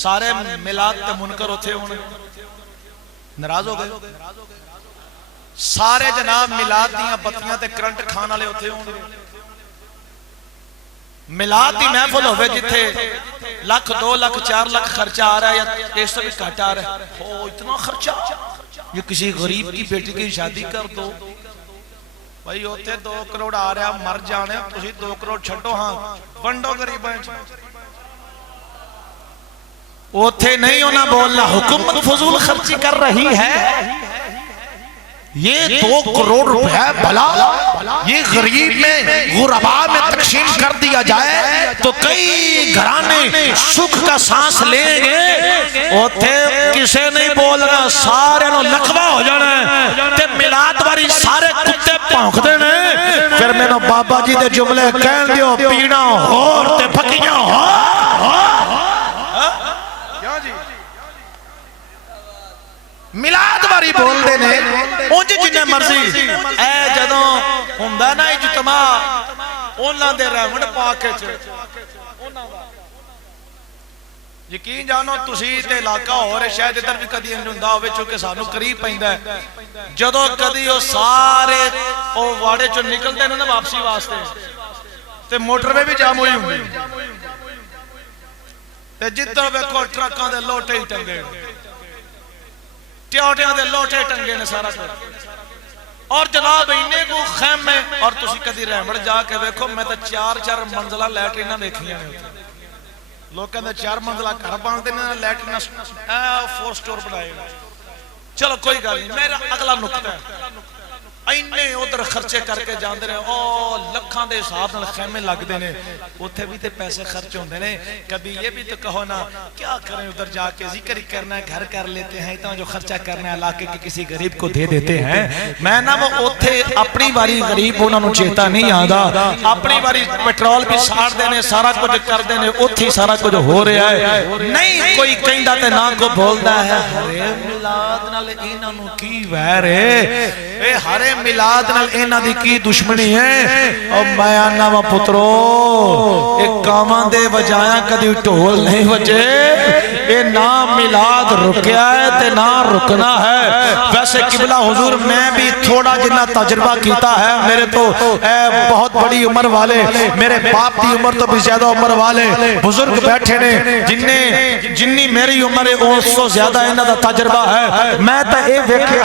سارے ملاد تے منکر ہوتے ان ناراض ہو گئے سارے جناب ملاد دیاں بطیاں تے کرنٹ کھانا لے ہوتے ان ملاد دی محفل ہوئے جتھے 1,00,000 2,00,000 4,00,000 خرچہ آ رہا ہے یا اس سے بھی کٹ آ رہا ہے ہو اتنا خرچہ یہ کسی غریب کی بیٹی کی شادی کر دو بھائی ہوتے 2 کروڑ آ رہا مر جانے تسی 2 کروڑ چھٹو ہاں ونڈو غریب ہیں ہوتے نہیں ہونا بولنا حکومت فضول خرچی کر رہی ہے یہ 2 کروڑ روپے بلا یہ غریب میں غرباء میں تقسیم کر دیا جائے تو کئی گھرانے سکھ کا سانس لیں گے ہوتے کسے نہیں بول رہا سارے نو لکھوا ہو جانا ہے تے ملاد باری سارے کتے پانک دینے پھر میں نو بابا جی دے جملے کہن دیو پینا ہور تے پھکیاں ملاد باری بول دینے اونجی جنہیں مرضی اے جدوں ہوندہ نا اجتماع اونا دے رہمن پاکے چھے یقین جانو تسی تے علاقہ ہو رہے شاید ادھر بھی کدی انجندہ ہوئے چونکہ سانو قریب پہندہ ہے جدوں کدی وہ سارے او واڑے چو نکل دے نا واپسی واسطے تے موٹر میں بھی جام ہوئی ہوں تے جتوں بے کو ٹرکاں دے لوٹے ہی ٹنگے ٹیاؤٹیاں دے لوٹے ٹنگے نے سارا کر اور جناب انہیں کو خیم میں اور تسی کدی رحمڑ جا کے دیکھو میں تو 4 منزلہ لیٹرینا دیکھنیا نہیں ہوتا لوگ کہتے 4 منزلہ گھر باندھتے ہیں لیٹرینا 4 سٹور بنائے چلو کوئی گا نہیں میرا اگلا نکتہ ہے اینے ادھر خرچے کر کے جاندے رہے او لکھاں دے حساب نال خیمے لگ دینے اتھے بھی تے پیسے خرچ ہوندے نے کبھی یہ بھی تو کہو نا کیا کریں ادھر جا کے ذکر ہی کرنا ہے گھر کر لیتے ہیں اتنا جو خرچہ کرنا ہے علاقے کے کسی غریب کو دے دیتے ہیں میں نا وہ اتھے اپنی باری غریب انہوں نے چیتا نہیں آدھا اپنی باری پیٹرول بھی ساڑ دینے سارا کچھ کر دینے اتھی سارا کچھ ہو رہا ہے نہیں کوئی کہیں داتے نا کو بولدا ہے ہرے ملاد نال انہوں نے کی ویرے اے ہرے ملاد نال اینا دی کی دشمنی ہے اور میں آنا وہ پترو ایک کامان دے وجایا کدی ٹول نہیں وجے اے نام ملاد رکیا ہے تے نہ رکنا ہے ویسے قبلہ حضور میں بھی تھوڑا جنہ تجربہ کیتا ہے میرے تو بہت بڑی عمر والے میرے باپ دی عمر تو بھی زیادہ عمر والے بزرگ بیٹھے نے جنی میری عمر ہے اس کو زیادہ اینا دا تجربہ ہے میں تا اے ویکھے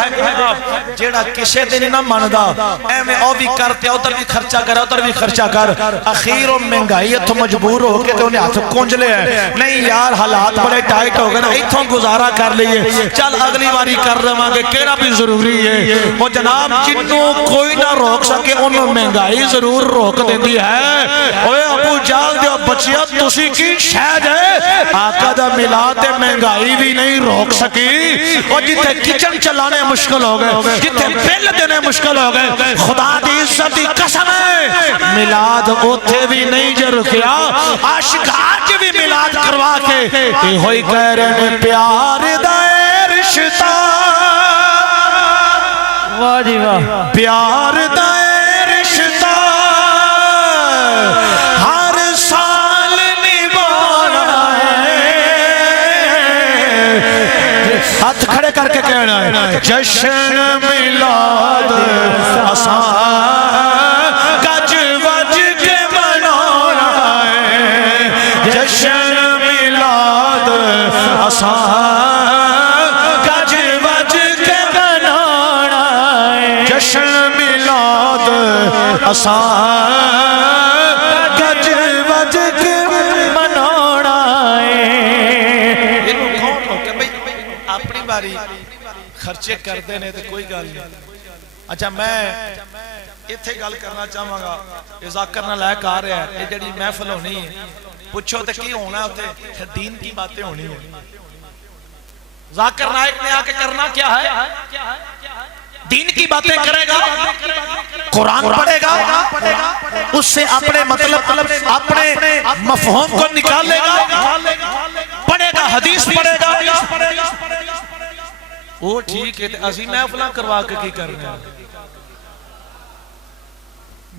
جیڑا کسے دن نہ ماندہ اے میں او بھی کرتے ادھر بھی خرچہ کر ادھر بھی خرچہ کر اخیر و مہنگائی تو مجبور ہو کے تو انہیں ہاتھ کونج لے ہیں نہیں یار حالات بڑے ٹائٹ ہو گئے نا ایتھوں گزارا کر لیے چل اگلی باری کر رہا گے کیڑا بھی ضروری ہے وہ جناب جنوں کوئی نہ روک سکے انہوں مہنگائی ضرور روک دیندی ہے اوے ابو جال دیو بچیا تسی کی شاید ہے آقا دا ملاد مہنگائی بھی نہیں روک سکی اور جتے کچن چلانے مشکل ہو گئے جتے بل دینے مشکل ہو گئے خدا دی عزت دی قسم ہے ملاد اوتھے بھی نہیں جو رکیا عاشق آج بھی ملاد کروا کے یہ ہوئی کہہ رہے ہیں پیار دائے رشتہ واہ جی واہ پیار دائے رشتہ ہر سال نبھانا ہے ہاتھ کھڑے کر کے کہنا ہے جشن ملاد آسان گج وج کے منانا ہے اساں گج وج کے منوڑا یہ کون ہو کہ بھئی اپنی باری خرچے کر دینے تو کوئی گل نہیں. اچھا میں اتھے گل کرنا چاہوں گا یہ ذاکر نہ لائق آ رہا ہے یہ جڑی محفل ہونی ہے پوچھو تے کی ہونا ہوتے دین کی باتیں ہونی ہیں. ذاکر نائک نے آ کے کرنا کیا ہے دین کی باتیں کرے گا قرآن پڑھے گا اس سے اپنے مطلب اپنے مفہوم کو نکالے گا پڑھے گا حدیث پڑھے گا. وہ ٹھیک ہے اسی محفلہ کروا کے کی کرنے ہیں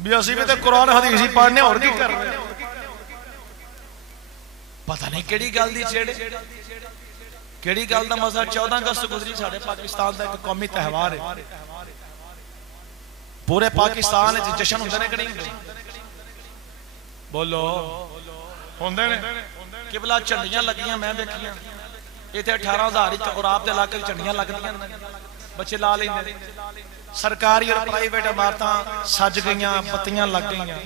بھی اسی میں تے قرآن حدیث ہی پڑھنے اور کی کرنے ہیں. پتہ نہیں کیڑی گل دی چھیڑے کیڑی گل دا مسئلہ 14 اگست گزری ساڑھے پاکستان دا ایک قومی تہوار ہے پورے پاکستان ہے جشن ہوندے نے کہ نہیں بولو ہوندے نے قبلہ چنڈیاں لگیاں میں دیکھیاں یہ تھے 18,000 اور آپ دے علاقے چنڈیاں لگ دیاں بچے لا لیں سرکاری اور پرائیویٹ عمارتاں سج گئیاں پتیاں لگ گئیاں.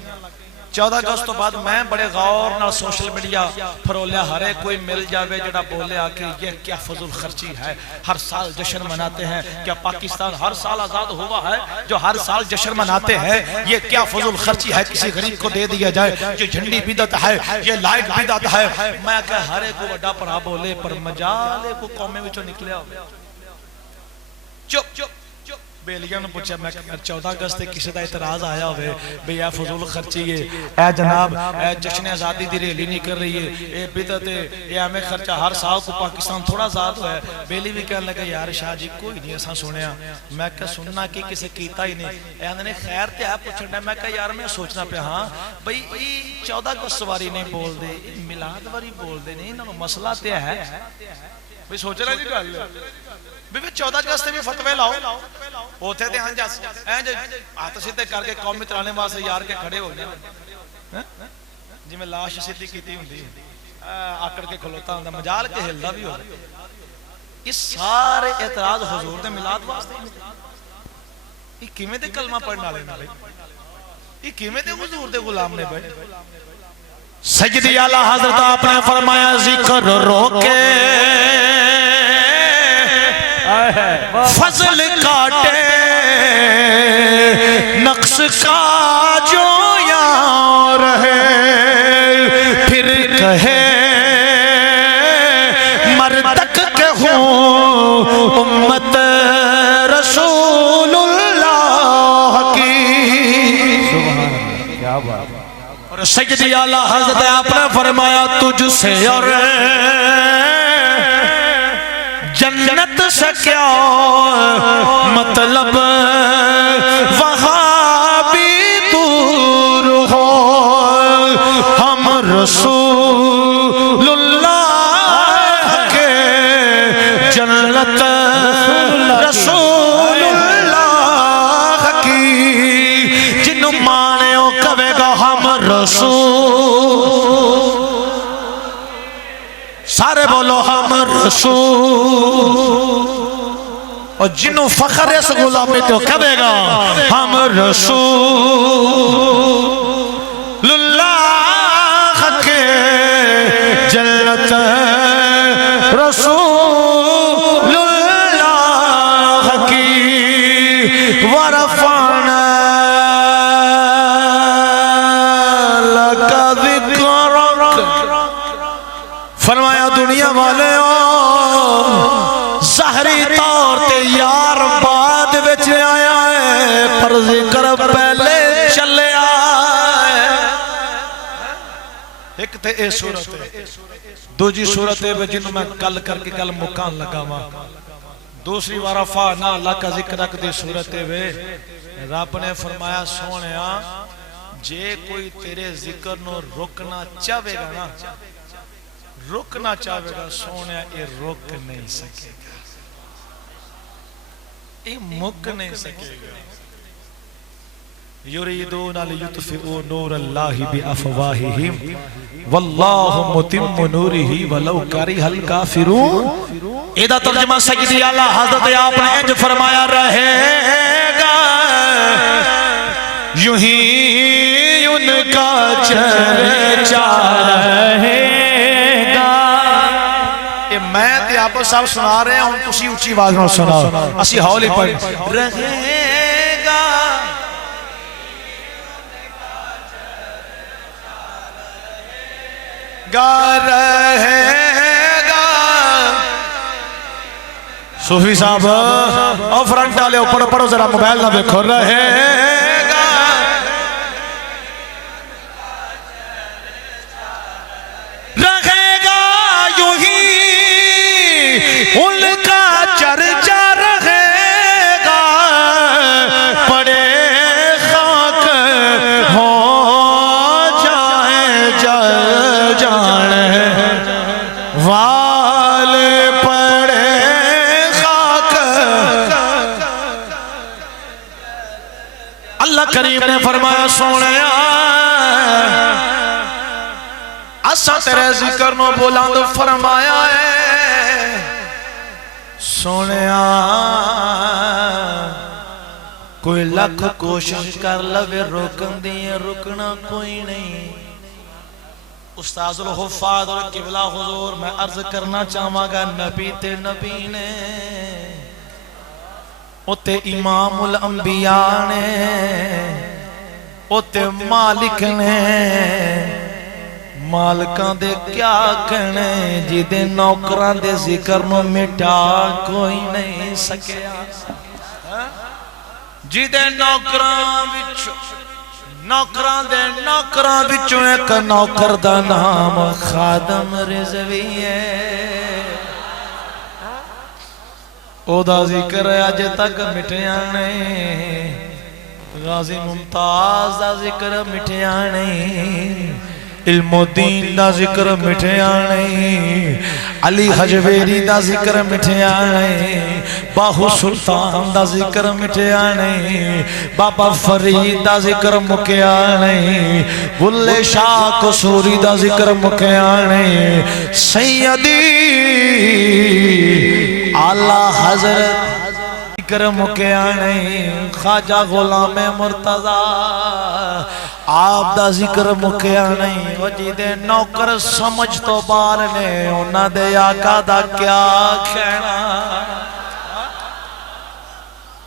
14 اگست تو بعد میں بڑے غور نہ سوشل میڈیا پھرولیا ہر ایک کوئی مل جاوے جڑا بولے آکے یہ کیا فضول خرچی ہے ہر سال جشن مناتے ہیں کیا پاکستان ہر سال آزاد ہوا ہے جو ہر سال جشن مناتے ہیں یہ کیا فضول خرچی ہے کسی غریب کو دے دیا جائے یہ جھنڈی بدعت ہے یہ لائٹ بدعت ہے. میں کہا ہر ایک کو بڑا پڑھا بولے پر مجالے کو قومیں وچوں نکلیا ہو چپ بیلیاں نے پوچھا میں کہ 14 اگست کسی دا اعتراض آیا ہوئے بھئی اے فضول خرچی ہے اے جناب اے جشن آزادی دی ریلی نہیں کر رہی ہے اے بدعت ہے اے ہمیں خرچہ ہر سال کو پاکستان تھوڑا آزاد ہوا ہے. بیلی بھی کہنے لگا یار شاہ جی کوئی نہیں ایسا سنیا میں کہ سننا کی کسے کیتا ہی نہیں اے نے خیر تے ہے پوچھنا میں کہ یار میں سوچنا پہ ہاں بھئی 14 اگست واری نہیں بول دے میلاد واری بول دے نہیں انہوں مسئلہ تے ہے بھئی سوچ رہا نہیں گل بھی 14 اگست بھی فتوے لاؤ ہوتے تھے ہاں جاس آتا سیدھے کر کے قومی ترانے واسے یار کے کھڑے ہو گئے جی میں لاش سیدھی کیتی ہوں دی آکڑ کے کھلوتا ہوں مجال کے ہلدہ بھی ہو اس سارے اعتراض حضور نے ملاد واسطے یہ کیمیں دے کلمہ پڑھنا لینا بھائی یہ کیمیں دے حضور دے غلام نے بھائی. سجدی اعلیٰ حضرت آپ نے فرمایا ذکر روکے فضل کاٹے نقص کا جو یہاں رہے پھر کہے مردک کے ہوں امت رسول اللہ کی. کیا بات اور سجدی اعلیٰ حضرت آپ نے فرمایا تجھ سے اور جنت سے کیا مطلب وہاں بھی دور ہو ہم رسول اللہ کے جنت رسول اللہ کی جنہوں مانے ہو کبے گا ہم رسول سارے بولو ہم رسول اور جنہوں فخر اس غلامی تو کبے گا ہم رسول اللہ کے جنت رسول اللہ کی ورفعنا لک ذکرک. فرمایا دنیا والے ظاہری طور تے یار بعد وچ آیا ہے پر ذکر پہلے چلے آئے. ایک تے اے صورت ہے دو جی صورت ہے جنہوں میں کل کر کے کل مکان لگا ماں دوسری ورفعنا لک ذکرک دی صورت ہے رب نے فرمایا سونیا جے کوئی تیرے ذکر نو رکنا چاہے گا نا رکنا چاہے گا سونے یہ رک نہیں سکے گا یہ مک نہیں سکے گا. یریدون لیطفئوا نور اللہ بافواہہم واللہ متم نورہ ولو کرہ الکافرون. ایدہ ترجمہ سیدی اعلیٰ حضرت آپ نے انج فرمایا رہے گا یوں ہی ان کا چرچا رہے گا. میں تے آپ صاحب سنا رہے ہیں، تسی اونچی آواز نال سنا، اسی ہولی پڑھ رہے گا. گا رہے گا. صوفی صاحب اور فرنٹ والے اوپر پڑھو ذرا، موبائل نہ دیکھو. رہے گا رہے گا یوں ہی ان کا چرچا رہے گا. پڑے خاک ہو جائیں جل جانے والے، پڑے خاک. اللہ کریم نے فرمایا سونیا اسا تیرے ذکر نو بلند فرمایا ہے. سونیا کوئی لکھ کوشش کر لوے روکن دیئے، رکنا کوئی نہیں. استاذ الحفاظ اور قبلہ حضور میں عرض کرنا چاہوں گا، نبی تے نبی نے اتے امام الانبیاء نے اتے مالک نے مالکاں دے کیا کہنے جی دے نوکران دے ذکر نو مٹا کوئی نہیں سکیا. جی دے نوکران بچوں ایک نوکر دا نام خادم رضوی ہے. او دا ذکر اج تک مٹیا نہیں. غازی ممتاز دا ذکر مٹیا نہیں. علم الدین دا ذکر مٹھیا نہیں. علی حجویری دا ذکر مٹھیا نہیں. باہو سلطان دا ذکر مٹھیا نہیں. بابا فرید دا ذکر مکیا نہیں. بلے شاہ قصوری دا ذکر مکیا نہیں. سیدی اعلیٰ حضرت ذکر مکیا نہیں. خواجہ غلام مرتضیٰ آپ دا ذکر مکیا نہیں. وہ جی دے نوکر سمجھ تو بار نے انہاں دے آقا دا کیا کہنا.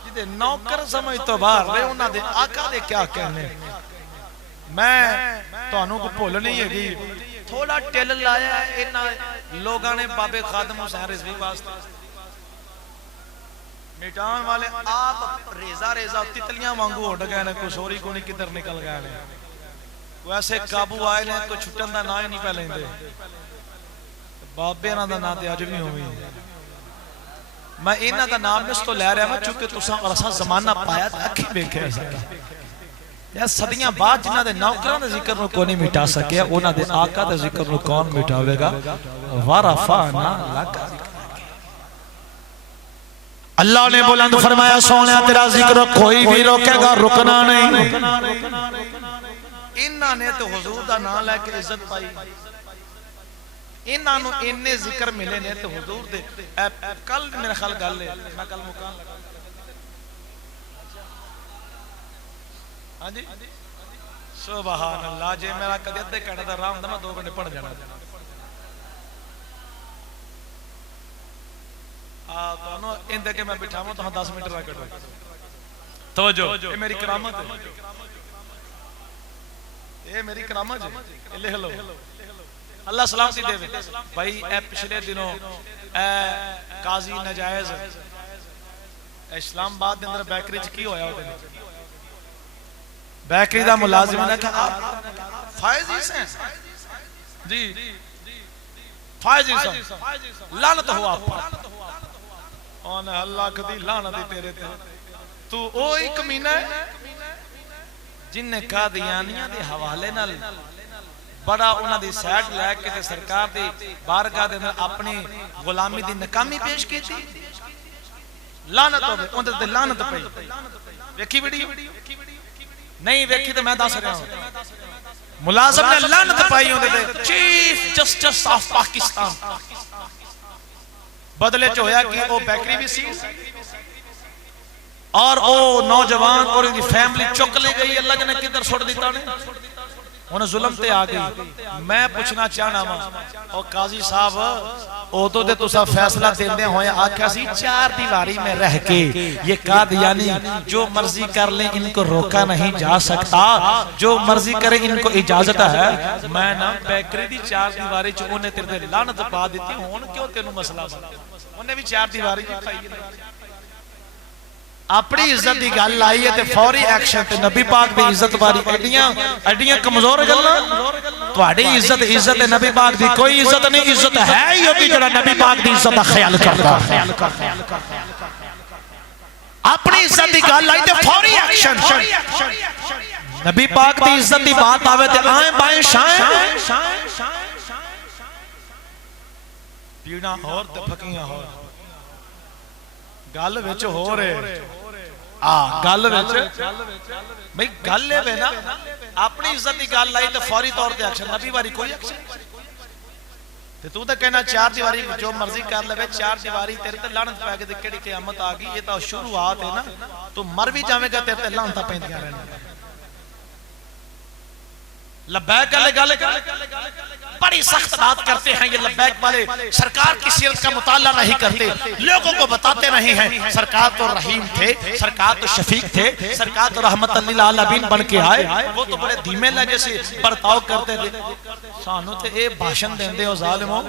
جی دے نوکر سمجھ تو بار نے انہاں دے آقا دے کیا کہنے. میں تو انہوں کو بھول نہیں ہے گی تھوڑا ٹیل لایا ہے انہاں لوگاں نے بابے خادم حسین رضوی واسطے میٹان والے آپ ریزہ تتلیاں مانگو اٹھ گئے نے. کوئی سوری کو نہیں کدھر نکل گئے نے. کوئی ایسے قابو آئے نے کوئی چھٹن دا نام ہی نہیں پہلیں دے. بابے نا دا نام دے آج بھی ہوئی. میں اینا دا نام اس تو لے رہا ہوں چونکہ تساں اور اساں زمانہ پایا تھا اکھی بیکھے ایسا یا صدیاں بعد جنہ دے نوکران دے ذکر نو کونی مٹا سکے اونا دے آقا دے ذکر نو کون مٹاوے گا. وَرَفَعْنَا لَكَ. اللہ نے بلند فرمایا سونیا تیرا ذکر کوئی بھی روکے گا رکنا نہیں. انہاں نے تو حضور دا نام لے کے عزت پائی. انہاں نو اننے ذکر ملے نے تو حضور دے کل میرے خیال گل لے میں کل مکان لگا. ہاں جی سبحان اللہ. جے میرا کدی ادھے کہنا دا راہ ہوندا میں 2 گھنٹے پڑھ جانا. تو اندے کے میں بٹھاؤں تو 10 منٹ رہ کر توجہ. یہ میری کرامت ہے. یہ میری کرامت ہے. لکھ لو اللہ سلامتی دے بھائی. اے پچھلے دنوں اے قاضی نجائز اسلام آباد دے اندر بیکری چ کی ہویا ہوتے ہیں. بیکری دا ملازم نے کہا فائز حسین جی فائز حسین لعنت ہوا آپ پر. اونے اللہ کدی لعنت تیرے تے. تو اوہی کمینہ ہے جن نے قادیانیاں دے حوالے نال بڑا انہاں دی سائٹ لے کے تے سرکار دی بارگاہ دے اندر اپنی غلامی دی ناکامی پیش کی تھی. لعنت ہوے اون تے لعنت پئی. ویکھی ویڈیو نہیں ویکھی تے میں دس رہا ہوں. ملازم نے لعنت پائی اون تے چیف جسٹس آف پاکستان. بدلے چ ہویا کہ وہ بیکری بھی سی اور او نوجوان اور ان کی فیملی چک لے گئی اللہ جنے کدھر چھوڑ دیتا نے انہیں ظلم تے آ گئی میں پوچھنا چاہنا ہوں او قاضی صاحب او تو دے تو سا فیصلہ دیندے ہوئے آکھا سی چار دیواری میں رہ کے یہ قادیانی جو مرضی کر لیں ان کو روکا نہیں جا سکتا جو مرضی کریں ان کو اجازت ہے میں نا بیکری دی چار دیواری جو انہیں تیرے دے لانت پا دیتی ہوں ان کیوں تینوں مسئلہ بنا انہیں بھی چار دیواری جی کھائی اپنی عزت دی گل لائی ہے تے فوری ایکشن تے نبی پاک دی عزت باری اڈیاں کمزور گلنا تواڈی عزت نبی پاک دی کوئی عزت نہیں عزت ہے ہی ہوتی جڑا نبی پاک دی عزت دا خیال کرتا اپنی عزت دی گل لائی تے فوری ایکشن نبی پاک دی عزت دی بات آوے تے آئیں بائیں شائیں پیڑا ہور تے پھکیاں ہور گل وچ ہو رہے گل وچ بھئی گل لے بے نا اپنی عزت دی گل لائی تے فوری طور تے ایکشن نبی واری کوئی ایکشن تے تو تے کہنا چار دیواری جو مرضی کر لے چار دیواری تیرے تے لعنت پے کے کیڑی قیامت آ گئی یہ تو شروعات ہے نا تو مر بھی جاویں گا تیرے تے لعنتاں پیندیاں رہنا لبیک والے گل بڑی سخت بات کرتے ہیں یہ لبیک والے سرکار کی سیرت کا مطالعہ نہیں کرتے لوگوں کو بتاتے نہیں ہیں سرکار تو رحیم تھے سرکار تو شفیق تھے سرکار تو رحمت للعالمین بن کے آئے وہ تو بڑے دھیمے لہجے سے برتاؤ کرتے تھے سانو تے اے بھاشن دیندے ہو ظالموں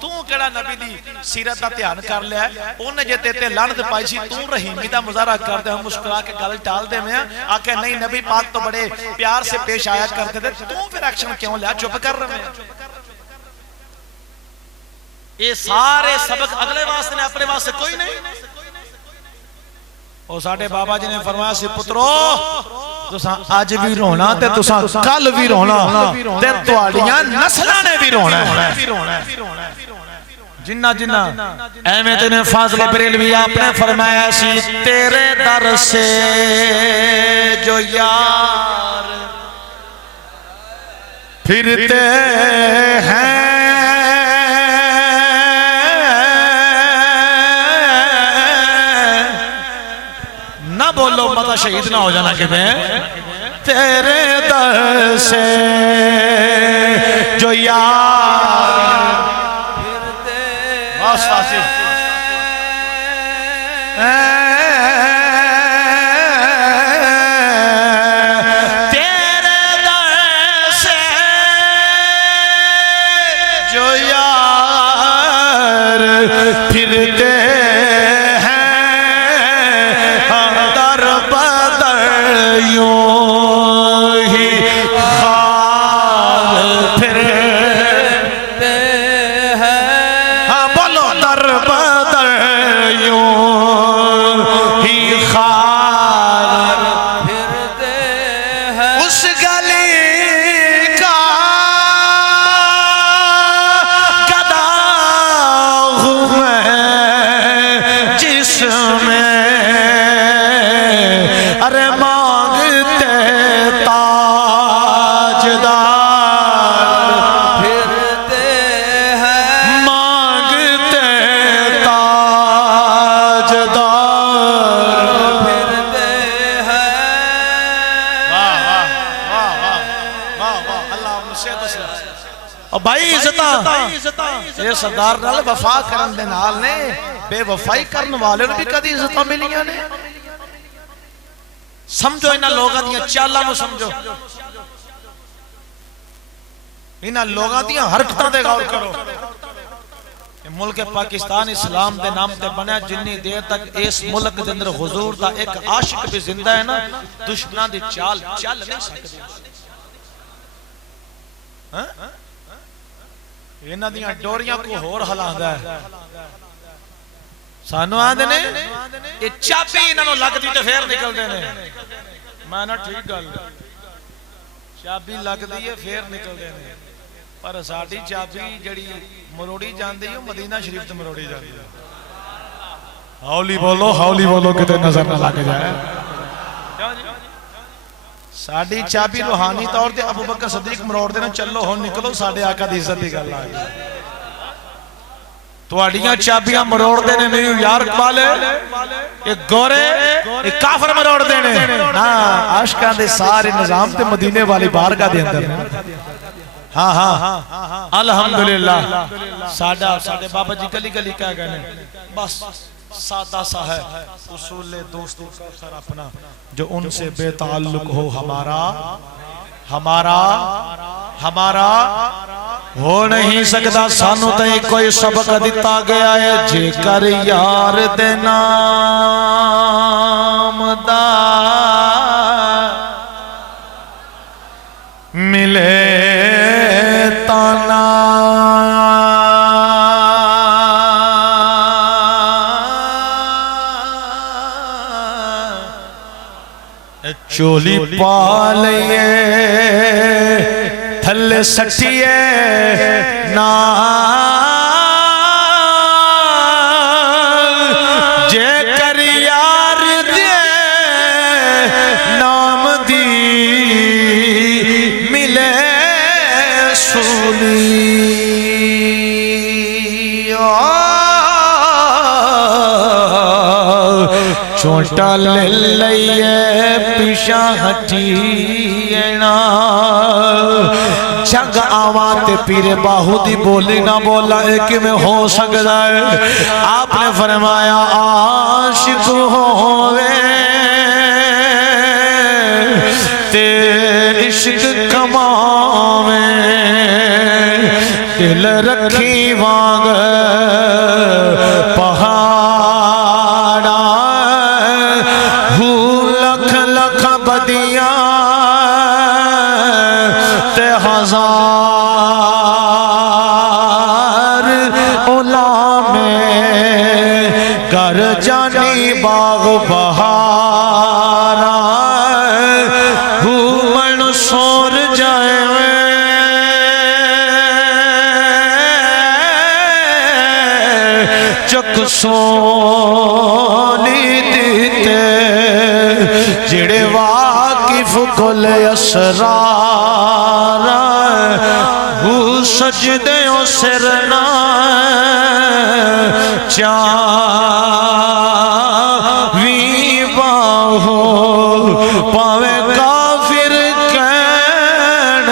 تو کیڑا نبی دی سیرت دا دھیان کر لیا ہے انہیں جے تے لعنت پائی سی تو رحیمی دا مظاہرہ کرتے ہم مسکرا کے گل ٹال دے میں آکے نہیں نبی پاک تو بڑے پیار سے پیش آیا کرتے تھے تو پھر ایکشن کیوں لیا چپ کر رہے ہیں یہ سارے سبق اگلے واسطے نے اپنے واسطے کوئی نہیں اور ساڑھے بابا جی نے فرمایا سی پترو تساں آج بھی رونا تے تساں کل بھی رونا تے تواڈیاں نسلاں نے بھی رونا جنہ احمد نے فاضل بریلوی آپ نے فرمایا سی تیرے در سے جو یار پھرتے ہیں نہ بولو مطلب شہید نہ ہو جانا کہ میں تیرے در سے جو یار بس فاصل یہ سردار نال وفا کرن دے نال نے بے وفائی کرن والے نے بھی کدی عزتاں ملیاں نے سمجھو انہاں لوگاں دیاں چالاں نو سمجھو انہاں لوگاں دیاں حرکتاں تے غور کرو ملک پاکستان اسلام دے نام تے بنیا جنی دیر تک اس ملک دے اندر حضور دا ایک عاشق بھی زندہ ہے نا دشمناں دی چال چل نہیں سکدی انہاں دیاں ڈوریاں کو ہور ہلاندا ہے سانو آندے نے یہ چابی انہاں نوں لگدی تے پھر نکلدے نے میں نا ٹھیک گل چابی لگدی ہے پھر نکلدے نے پر ساڈی چابی جڑی مروڑی جاندی ہے مدینہ شریف تے مروڑی جاندی ہے ہولی بولو کتے نظر نہ لگ جائے ساڑی چابی روحانی طور دے ابو بکر صدیق مروڑ دینا چلو ہون نکلو ساڑے آقا دی عزت دی گل آگئی تو اڈیاں چابیاں مروڑ دینے نیو یارک والے ایک گورے کافر مروڑ دینے عاشقان دے سارے نظام تے مدینے والی بارگاہ دے اندر ہاں ہاں الحمدللہ ساڑھے بابا جی گلی گلی کہہ گئے بس سادہ سا ہے اصول دوستی کا خیر اپنا جو ان سے بے تعلق ہو ہمارا ہو نہیں سکتا سانو تے کوئی سبق دیتا گیا ہے جے کر یار دے نام دا ملے تانا چولی پالئے تھلے سٹیے نا جے کر یار دے نام دی ملے سولی چونٹا لے لئیے پیشا ہٹینا جنگ آوات پیر باہو دی بولی نہ بولا ایک میں ہو سکتا ہے آپ نے فرمایا عاشق ہوئے تے عشق کماوے دل رکھی وانگ پہاڑا ہو لکھ لکھ بدیاں تے ہزار علامے گر جانی باغ بہارا ہو منصور جائے چک سونی دیتے جڑے واقف کل اسرار ہو سجدے و سرنا چاوی باہو پاوے کافر کین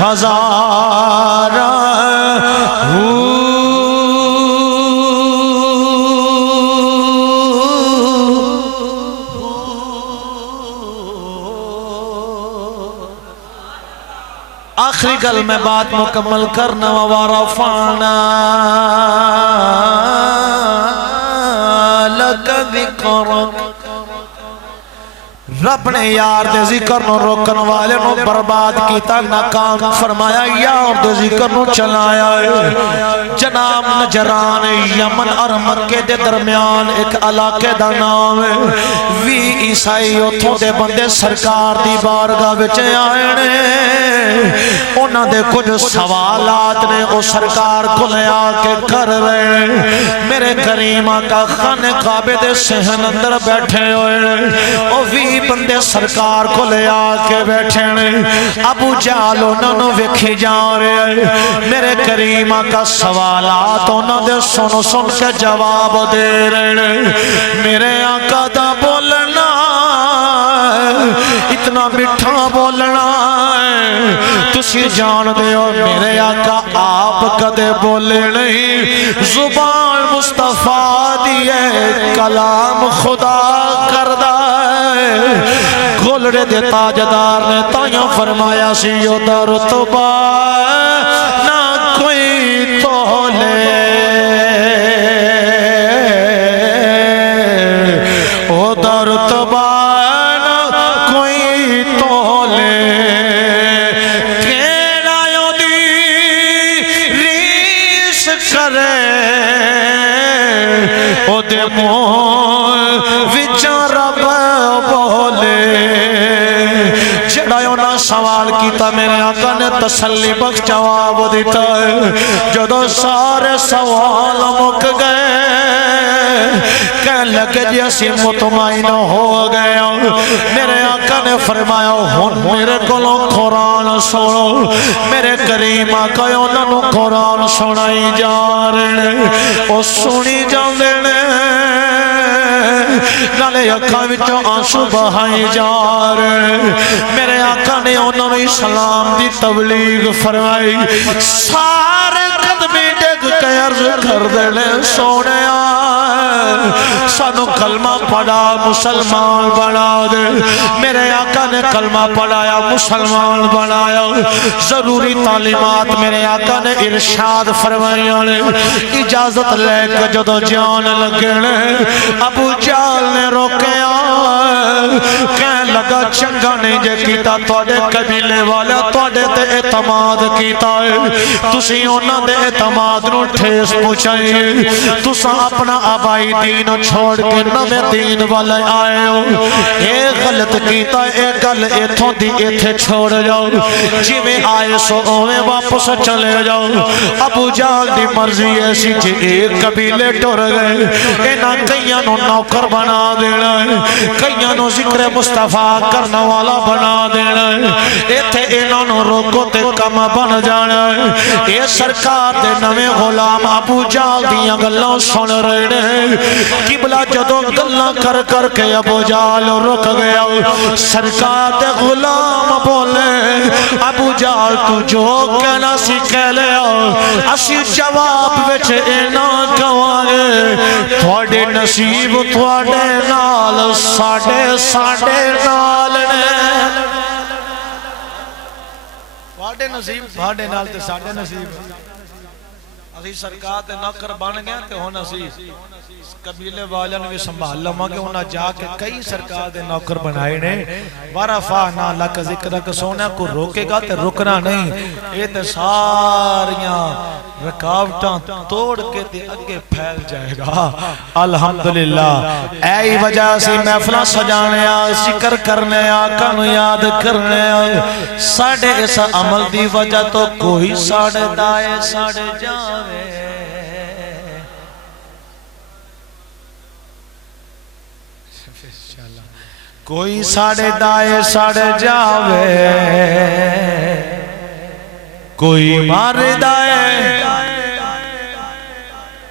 ہزار آخری گل میں بات مکمل کرنا ورفعنا لک ذکرک رب نے یار دے ذکر نو روکن والے نو برباد کیتا ناکام فرمایا یار دے ذکر نو چلایا ہے جناب نجران یمن اور مکہ دے درمیان ایک علاقے دا نام ہے وی عیسائی اتھوں دے بندے سرکار دی بارگاہ وچے آئے نے انہاں دے کچھ سوالات نے او سرکار کو لے آکے کر رہے میرے کریم آقا خانِ کعبے دے صحن اندر بیٹھے ہوئے او وی بندے سرکار کو لے آکے بیٹھے نے ابو جہل انہوں نے وکھی جا رہے میرے کریم آقا سوالات انہوں نے سن سن کے جواب دے رہے میرے آقا دا بولنا اتنا مٹھا بولنا تسی جان دے ہو میرے آقا آپ کدے بولے نہیں زبان مصطفیٰ دیئے کلام خدا کردہ گھولڑے دے تاجدار نے تائیوں فرمایا سیو در رتبہ نہ کوئی تولے او در رتبہ نہ کوئی تولے کیڑا یوں دی ریس کرے او دے مون وچار رب بولے جڑایوں نہ سوال کیتا میرے آقا نے تسلی بخش جواب دیتا ہے جدو سارے سوال مک گئے کہنے لگے جی اسی مطمئن ہو گئے میرے آقا نے فرمایا ہن میرے کولوں قرآن سنو میرے کریم آقا انہوں نے قرآن سنائی جا رہے او سنی جاندے نے نالے اکھاں وچوں آنسو بہائے جا رہے میرے آقا نے انہوں نے اسلام دی تبلیغ فرمائی سارے قدمیں ڈگ کے عرض کر دینے سونے سانو کلمہ پڑھا مسلمان بنا دے میرے آقا نے کلمہ پڑھایا مسلمان بنایا ضروری تعلیمات میرے آقا نے ارشاد فرمایا نے اجازت لے کے جدو جان لگے ابو جال نے روکیا کہنے لگا چنگا نہیں جے کیتا توڑے قبیلے والا توڑے تے اعتماد کیتا ہے تسی ہونا دے اعتماد نو ٹھیس پوچھائیے تسا اپنا آبائی دین چھوڑ کے نوے دین والے آئے ہو اے غلط کیتا اے گل ایتھوں دی ایتھے چھوڑ جاؤ جی میں آئے سو اوے واپس چلے جاؤ ابو جال دی مرضی ایسی جی ایک قبیلے ٹور گئے اینا کئیاں نو نوکر بنا دینا ہے کئیاں نو ذکر مصطفیٰ کرنا والا بنا دینا ہے ایتھے اینا نو روکو تے کم بن جانا ہے اے سرکار دے نوے غلام ابو جال دیاں گلوں سن رہے ہیں قبلہ جدو گلہ کر کر کے ابو جال رک گیا سرکار دے غلام بولے ابو جال تو جو کہنا سی کہہ لیا اسی جواب وچ اینا گوارے تھوڑے نصیب تھوڑے نال ساڑے نال نے تھوڑے نصیب تھوڑے نال تے ساڑے نصیب اسی سرکار تے نوکر بن گیا تے ہن اسی قبیلے والوں نے بھی سنبھال لما کہ انہاں جا کے کئی سرکار دے نوکر بنائے نے ورفعنا لک ذکرک سونا کو روکے گا تے رکنا نہیں یہ تے ساریاں رکاوٹاں توڑ کے تے اگے پھیل جائے گا الحمدللہ اے وجہ سے محفلہ سجانے ذکر کرنے آقا نو یاد کرنے ساڑے اس عمل دی وجہ تو کوئی ساڑے دائے ساڑے جاوے کوئی ساڑے دائے ساڑے جاوے کوئی مار دائے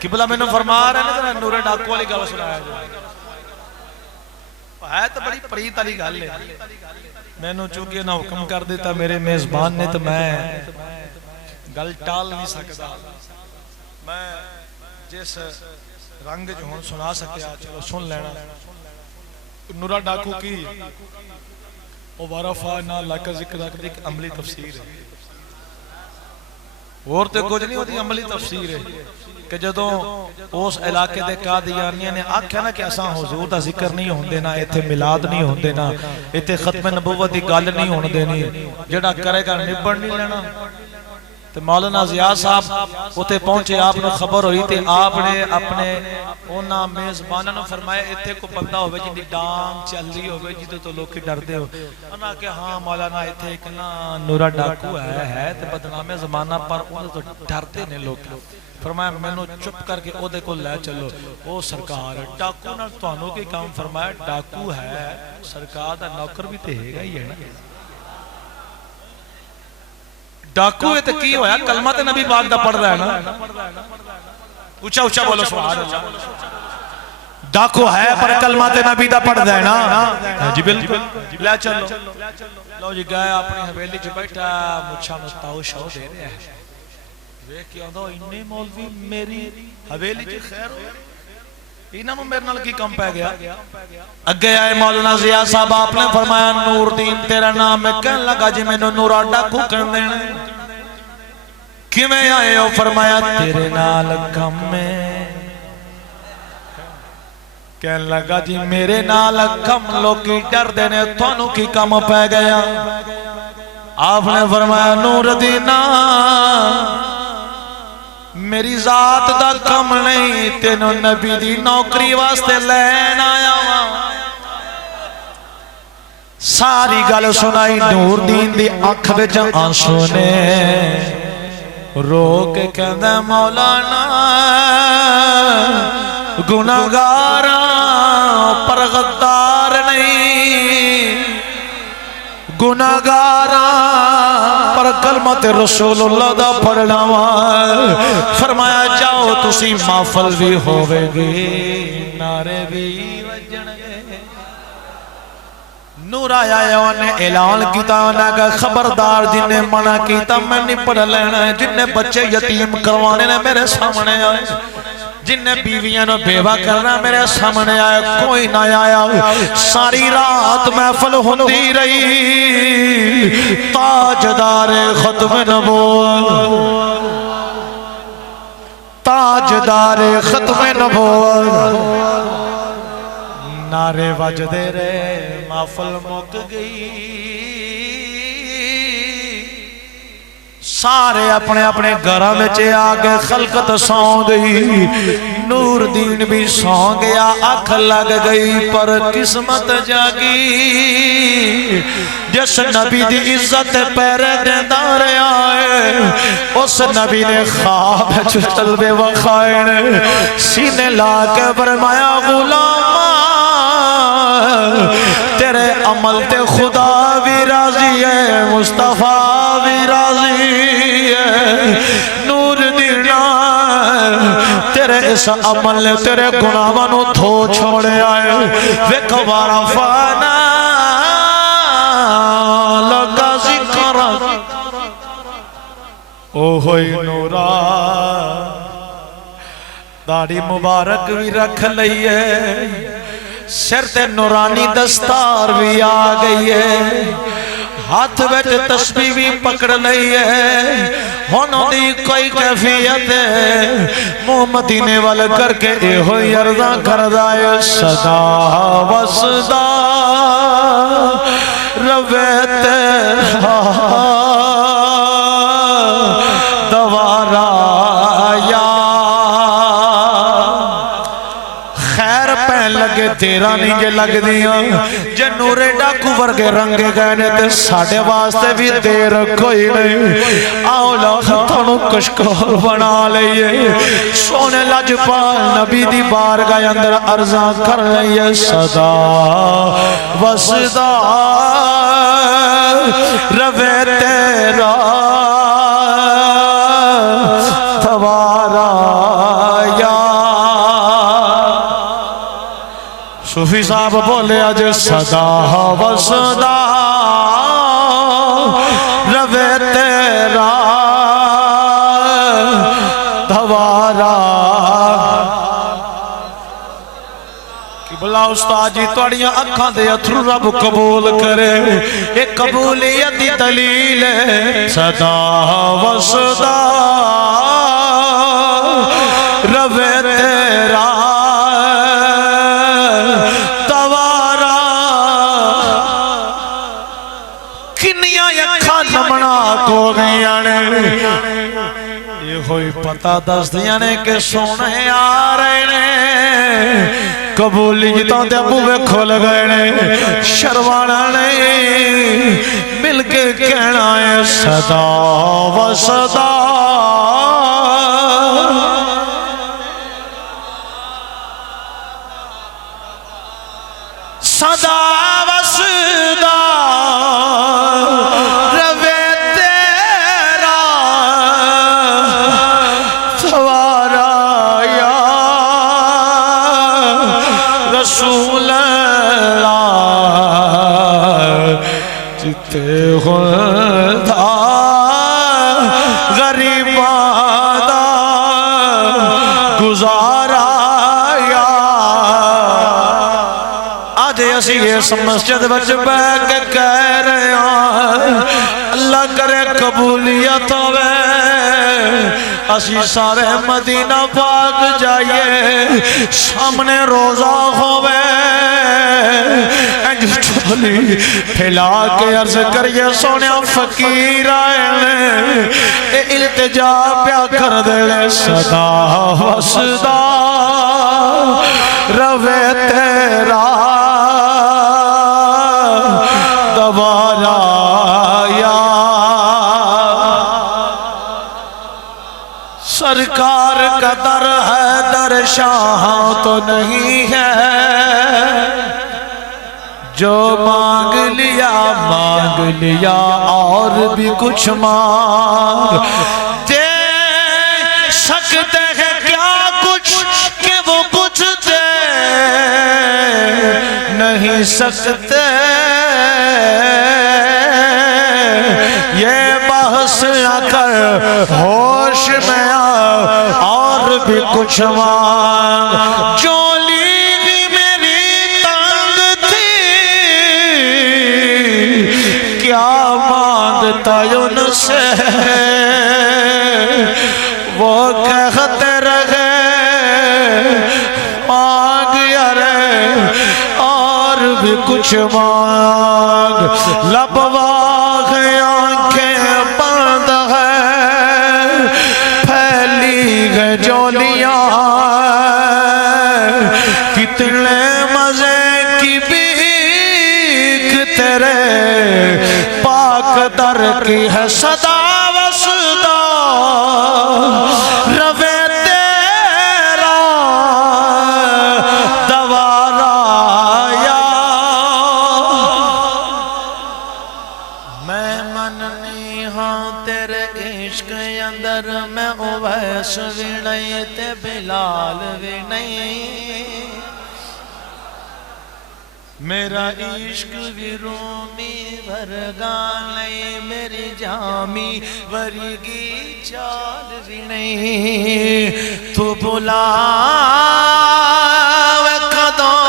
قبلہ میں نے فرما رہے ہیں نور ڈاکو والی گل سنایا ہے تو بڑی پریت والی گل ہے میں نے چونکہ نہ حکم کر دیتا میرے میزبان نے تو میں گل ٹال نہیں سکتا میں جس رنگ جو ہوں سنا سکیا چلو سن لینا نورا ڈاکو کی وَرَفَعْنَا لَكَ ذِكْرَكَ ایک عملی تفسیر ہے اور تے کچھ نہیں ہوتی عملی تفسیر ہے کہ جدوں اس علاقے دے قادیانیاں نے آکھیا نا کہ اساں حضور دا ذکر نہیں ہوندے نا ایتھے میلاد نہیں ہوندے نا ایتھے ختم نبوت دی گل نہیں ہوندے نہیں جڑا کرے گا نبڑ نہیں لینا تو مولانا ضیاء صاحب اتے پہنچے آپ نے خبر ہوئی تھی آپ نے اپنے اونا میزبانہ نے فرمایا ایتھے کو بندہ ہوئے جنہی ڈانگ چل رہی ہوئے جیتے تو لوگ کی ڈر دے ہو انہا کہ ہاں مولانا ایتھے ایک نا نورا ڈاکو ہے تو بدنام زمانہ پر انہوں تو ڈر دے نے لوگ فرمایا میں نے چپ کر کے او دے کو لے چلو او سرکار ڈاکو نہ تو انہوں کے کام فرمایا ڈاکو ہے سرکار دا نوکر بھی تے ہے گا ہی ہے نا ڈاکو ہے تو کی ہویا کلمہ تے نبی پاک دا پڑھ رہا ہے نا اچھا اچھا بولو سبحان اللہ ڈاکو ہے پر کلمہ تے نبی دا پڑھ رہا ہے نا جی بالکل لے چلو لو جی گئے اپنی حویلی جو بیٹھا مچھا مستاو شو دے رہے ہیں ویک کیا دو انہیں مولوی میری حویلی جو خیر ہو انہوں نے میرے نال کی کم پہ گیا اگے آئے مولانا ضیاء صاحب آپ نے فرمایا نور دین تیرا نام ہے کہنے لگا جی میں نے نورا ڈاکو کر دینا کی میں آئے ہو فرمایا تیرے نال کم میں کہنے لگا جی میرے نال کم لوگ کی ڈر دینے تھانوں کی کم پہ گیا آپ نے فرمایا نور دینا میری ذات دا کم نہیں تینوں نبی دی نوکری واسطے لین آیا ساری گل سنائی نور دین دی آنکھ وچ آنسو نے رو کے کہندا مولانا گناہگاراں پر غدار نہیں گناہگاراں پر کلمت رسول اللہ دا پڑھنا فرمایا جاؤ تسی محفل بھی ہوئے گی نعرے بھی وجن گے نور آیا ہے انہیں اعلان کیتا انہیں کہ خبردار جن نے منع کیتا میں نہیں پڑھ لینا ہے، جن نے بچے یتیم کروانے نے میرے سامنے آئے، جن نے بیویاں نو بیوہ کرنا میرے سامنے آئے، کوئی نہ آیا۔ ساری رات محفل ہوندی رہی، تاجدار ختم نبوت، تاجدار ختم نبوت، نعرے وجدے رہے، محفل مک گئی، سارے اپنے اپنے گھروں میں آگے خلقت سو گئی، نور دین بھی سو گیا، آنکھ لگ گئی، پر قسمت جاگی، جس نبی دی عزت پیرے دیندہ رہے آئے، اس نبی نے خواب چلوے وخائن سینے لا کے فرمایا غلام تیرے عمل تے خدا بھی راضی ہے، مصطفیٰ بھی راضی ہے، نور دینا تیرے اس عمل نے تیرے گناہوں نو دھو چھوڑے آئے، ویکھ وارفانا لگا ذکر او ہوئی نورا، داڑھی مبارک بھی رکھ لئیے، سر تے نورانی دستار بھی آ گئی ہے، ہاتھ بیٹھ تسبیح بھی پکڑ لئی ہے، ہونوں دی کوئی کیفیت ہے، منہ مدینے وال کر کے اے ہوئی عرضاں کر دائے، صدا و صدا رویت دوارا یا خیر پہن لگے تیرا نہیں جے لگ دیا، جے نورے ڈاکو ورگے رنگے گئے نے تے ساڑھے واسطے بھی دیر کوئی نہیں، آؤ لاختانو کشکور بنا لئیے، سونے لجپال نبی دی بارگاہ اندر عرضاں کر لئیے، صدا و صدا روے تیرا توارا یا صوفی صاحب بولے آج صدا و صدا روے تیرا دوارا، بلا استاد جی توڑیاں اکھاں دے اتھرو رب قبول کرے، ایک قبولیت دی دلیل ہے، صدا و صدا روے تیرا دوارا، کنیاں اکھاں نمنا کو گئیاں نے، یہ ہوئی پتہ دس دیاں نے کہ سونے آ رہے نے، قبولی جتاں دے بوے کھول گئے نے، شروانا نے مل کے کہنا ہے، صدا و صدا صدا و صدا روے تیرا توارا یا رسول اللہ، جتے خدا غریباں دا گزارا یا، آج اسی اس مسجد وچ بیٹھ کے کہہ رہے ہیں اللہ کرے قبولیت ہوئے، اسی سارے مدینہ پاک جائیے، سامنے روزہ ہوئے، انج چولی پھیلا کے عرض کریے سونیا فقیر آئے نے، اے التجا پیا کر دے لے، صدا و صدا روے تیرا دوارا یا، سرکار کا در ہے در شاہ تو نہیں ہے، جو مانگ لیا اور بھی کچھ مانگ دے سکتے ہیں کیا کچھ کہ وہ کچھ دے نہیں سکتے، ہوش میں اور بھی کچھ مانگ جولی بھی میری تنگ تھی کیا مانگتا ان سے وہ کہتے رہے مانگ یارے اور بھی کچھ مانگ لب واغ آنکھیں بند ہے پھیلی گئے جولیاں کتنے مزے کی بیک تیرے پاک در کی ہے صدا وصدا روے تیرا دوارا یا میں مننی ہاں تیرے عشق اندر میں اویس بھی نہیں تے بلال بھی نہیں میرا عشق بھی رومی ورگا نہیں میری جامی ورگی چال بھی نہیں تو بلاوے قدوں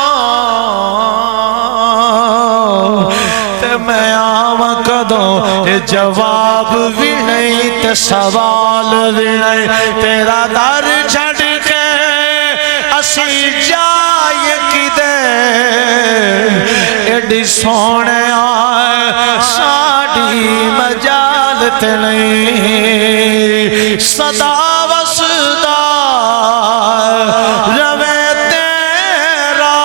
تے میں آواں قدوں تے جواب بھی نہیں تے سوال بھی نہیں تیرا در چھڑ کے اسی جائے کی دے ایڈی سونے آئے ساڑی مجالت نہیں صدا وصدا روے تیرا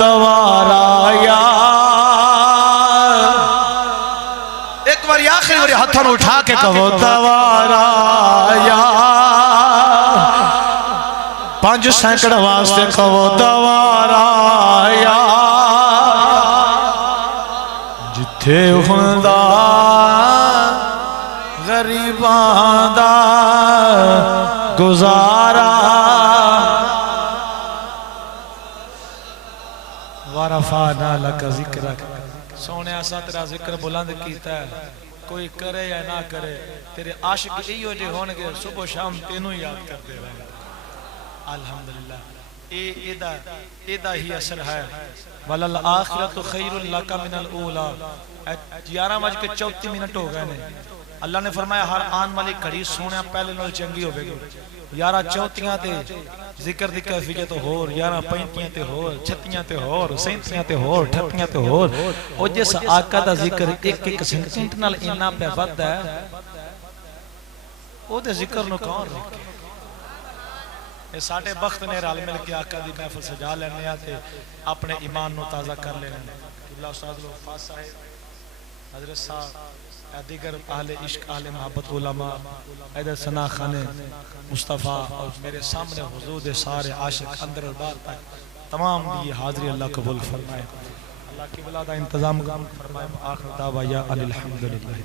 دوارا یا ایک بار آخری بار ہاتھوں اٹھا کے کہو دوارا یا 5 سینکڑ واسطے کہو دوارا یا جتھے ہوندا غریباں دا گزارا ورفعنا لک ذکرک سونے ایسا تیرا ذکر بلند کیتا ہے کوئی کرے یا نہ کرے تیرے عاشق ایو جے ہونگے صبح و شام تینوں یاد کر دے رہے ہیں الحمدللہ ایدہ ہی اثر ہے وَلَلْآخِرَةُ خَيْرٌ لَكَ مِنَ الْأُولَى 11:34 ہو گئے نے اللہ نے فرمایا ہر آن والی کھڑی سونے پہلے نال چنگی ہو گئی 11:34 تے ذکر دی کیفیت ہور 11:35 تے ہور 36 تے ہور 37 تے ہور 38 تے ہور او جس آقا دا ذکر ایک سیکنڈ نال اتنا پہ وددا ہے او دے ذکر نو کون رکھے یہ ساڑھے بخت نے رال مل کے آقا دی محفل سجا لینے آتے اپنے ایمان نو تازہ کر لینے اللہ استاد الوفا صاحب حضرت صاحب دیگر اہل عشق اہل محبت علماء ایدر ثنا خانے مصطفیٰ اور میرے سامنے حضور سارے عاشق اندر اور بار تک تمام دی حاضری اللہ قبول فرمائے اللہ کی ولادہ انتظام فرمائے آخر دعویٰ الحمدللہ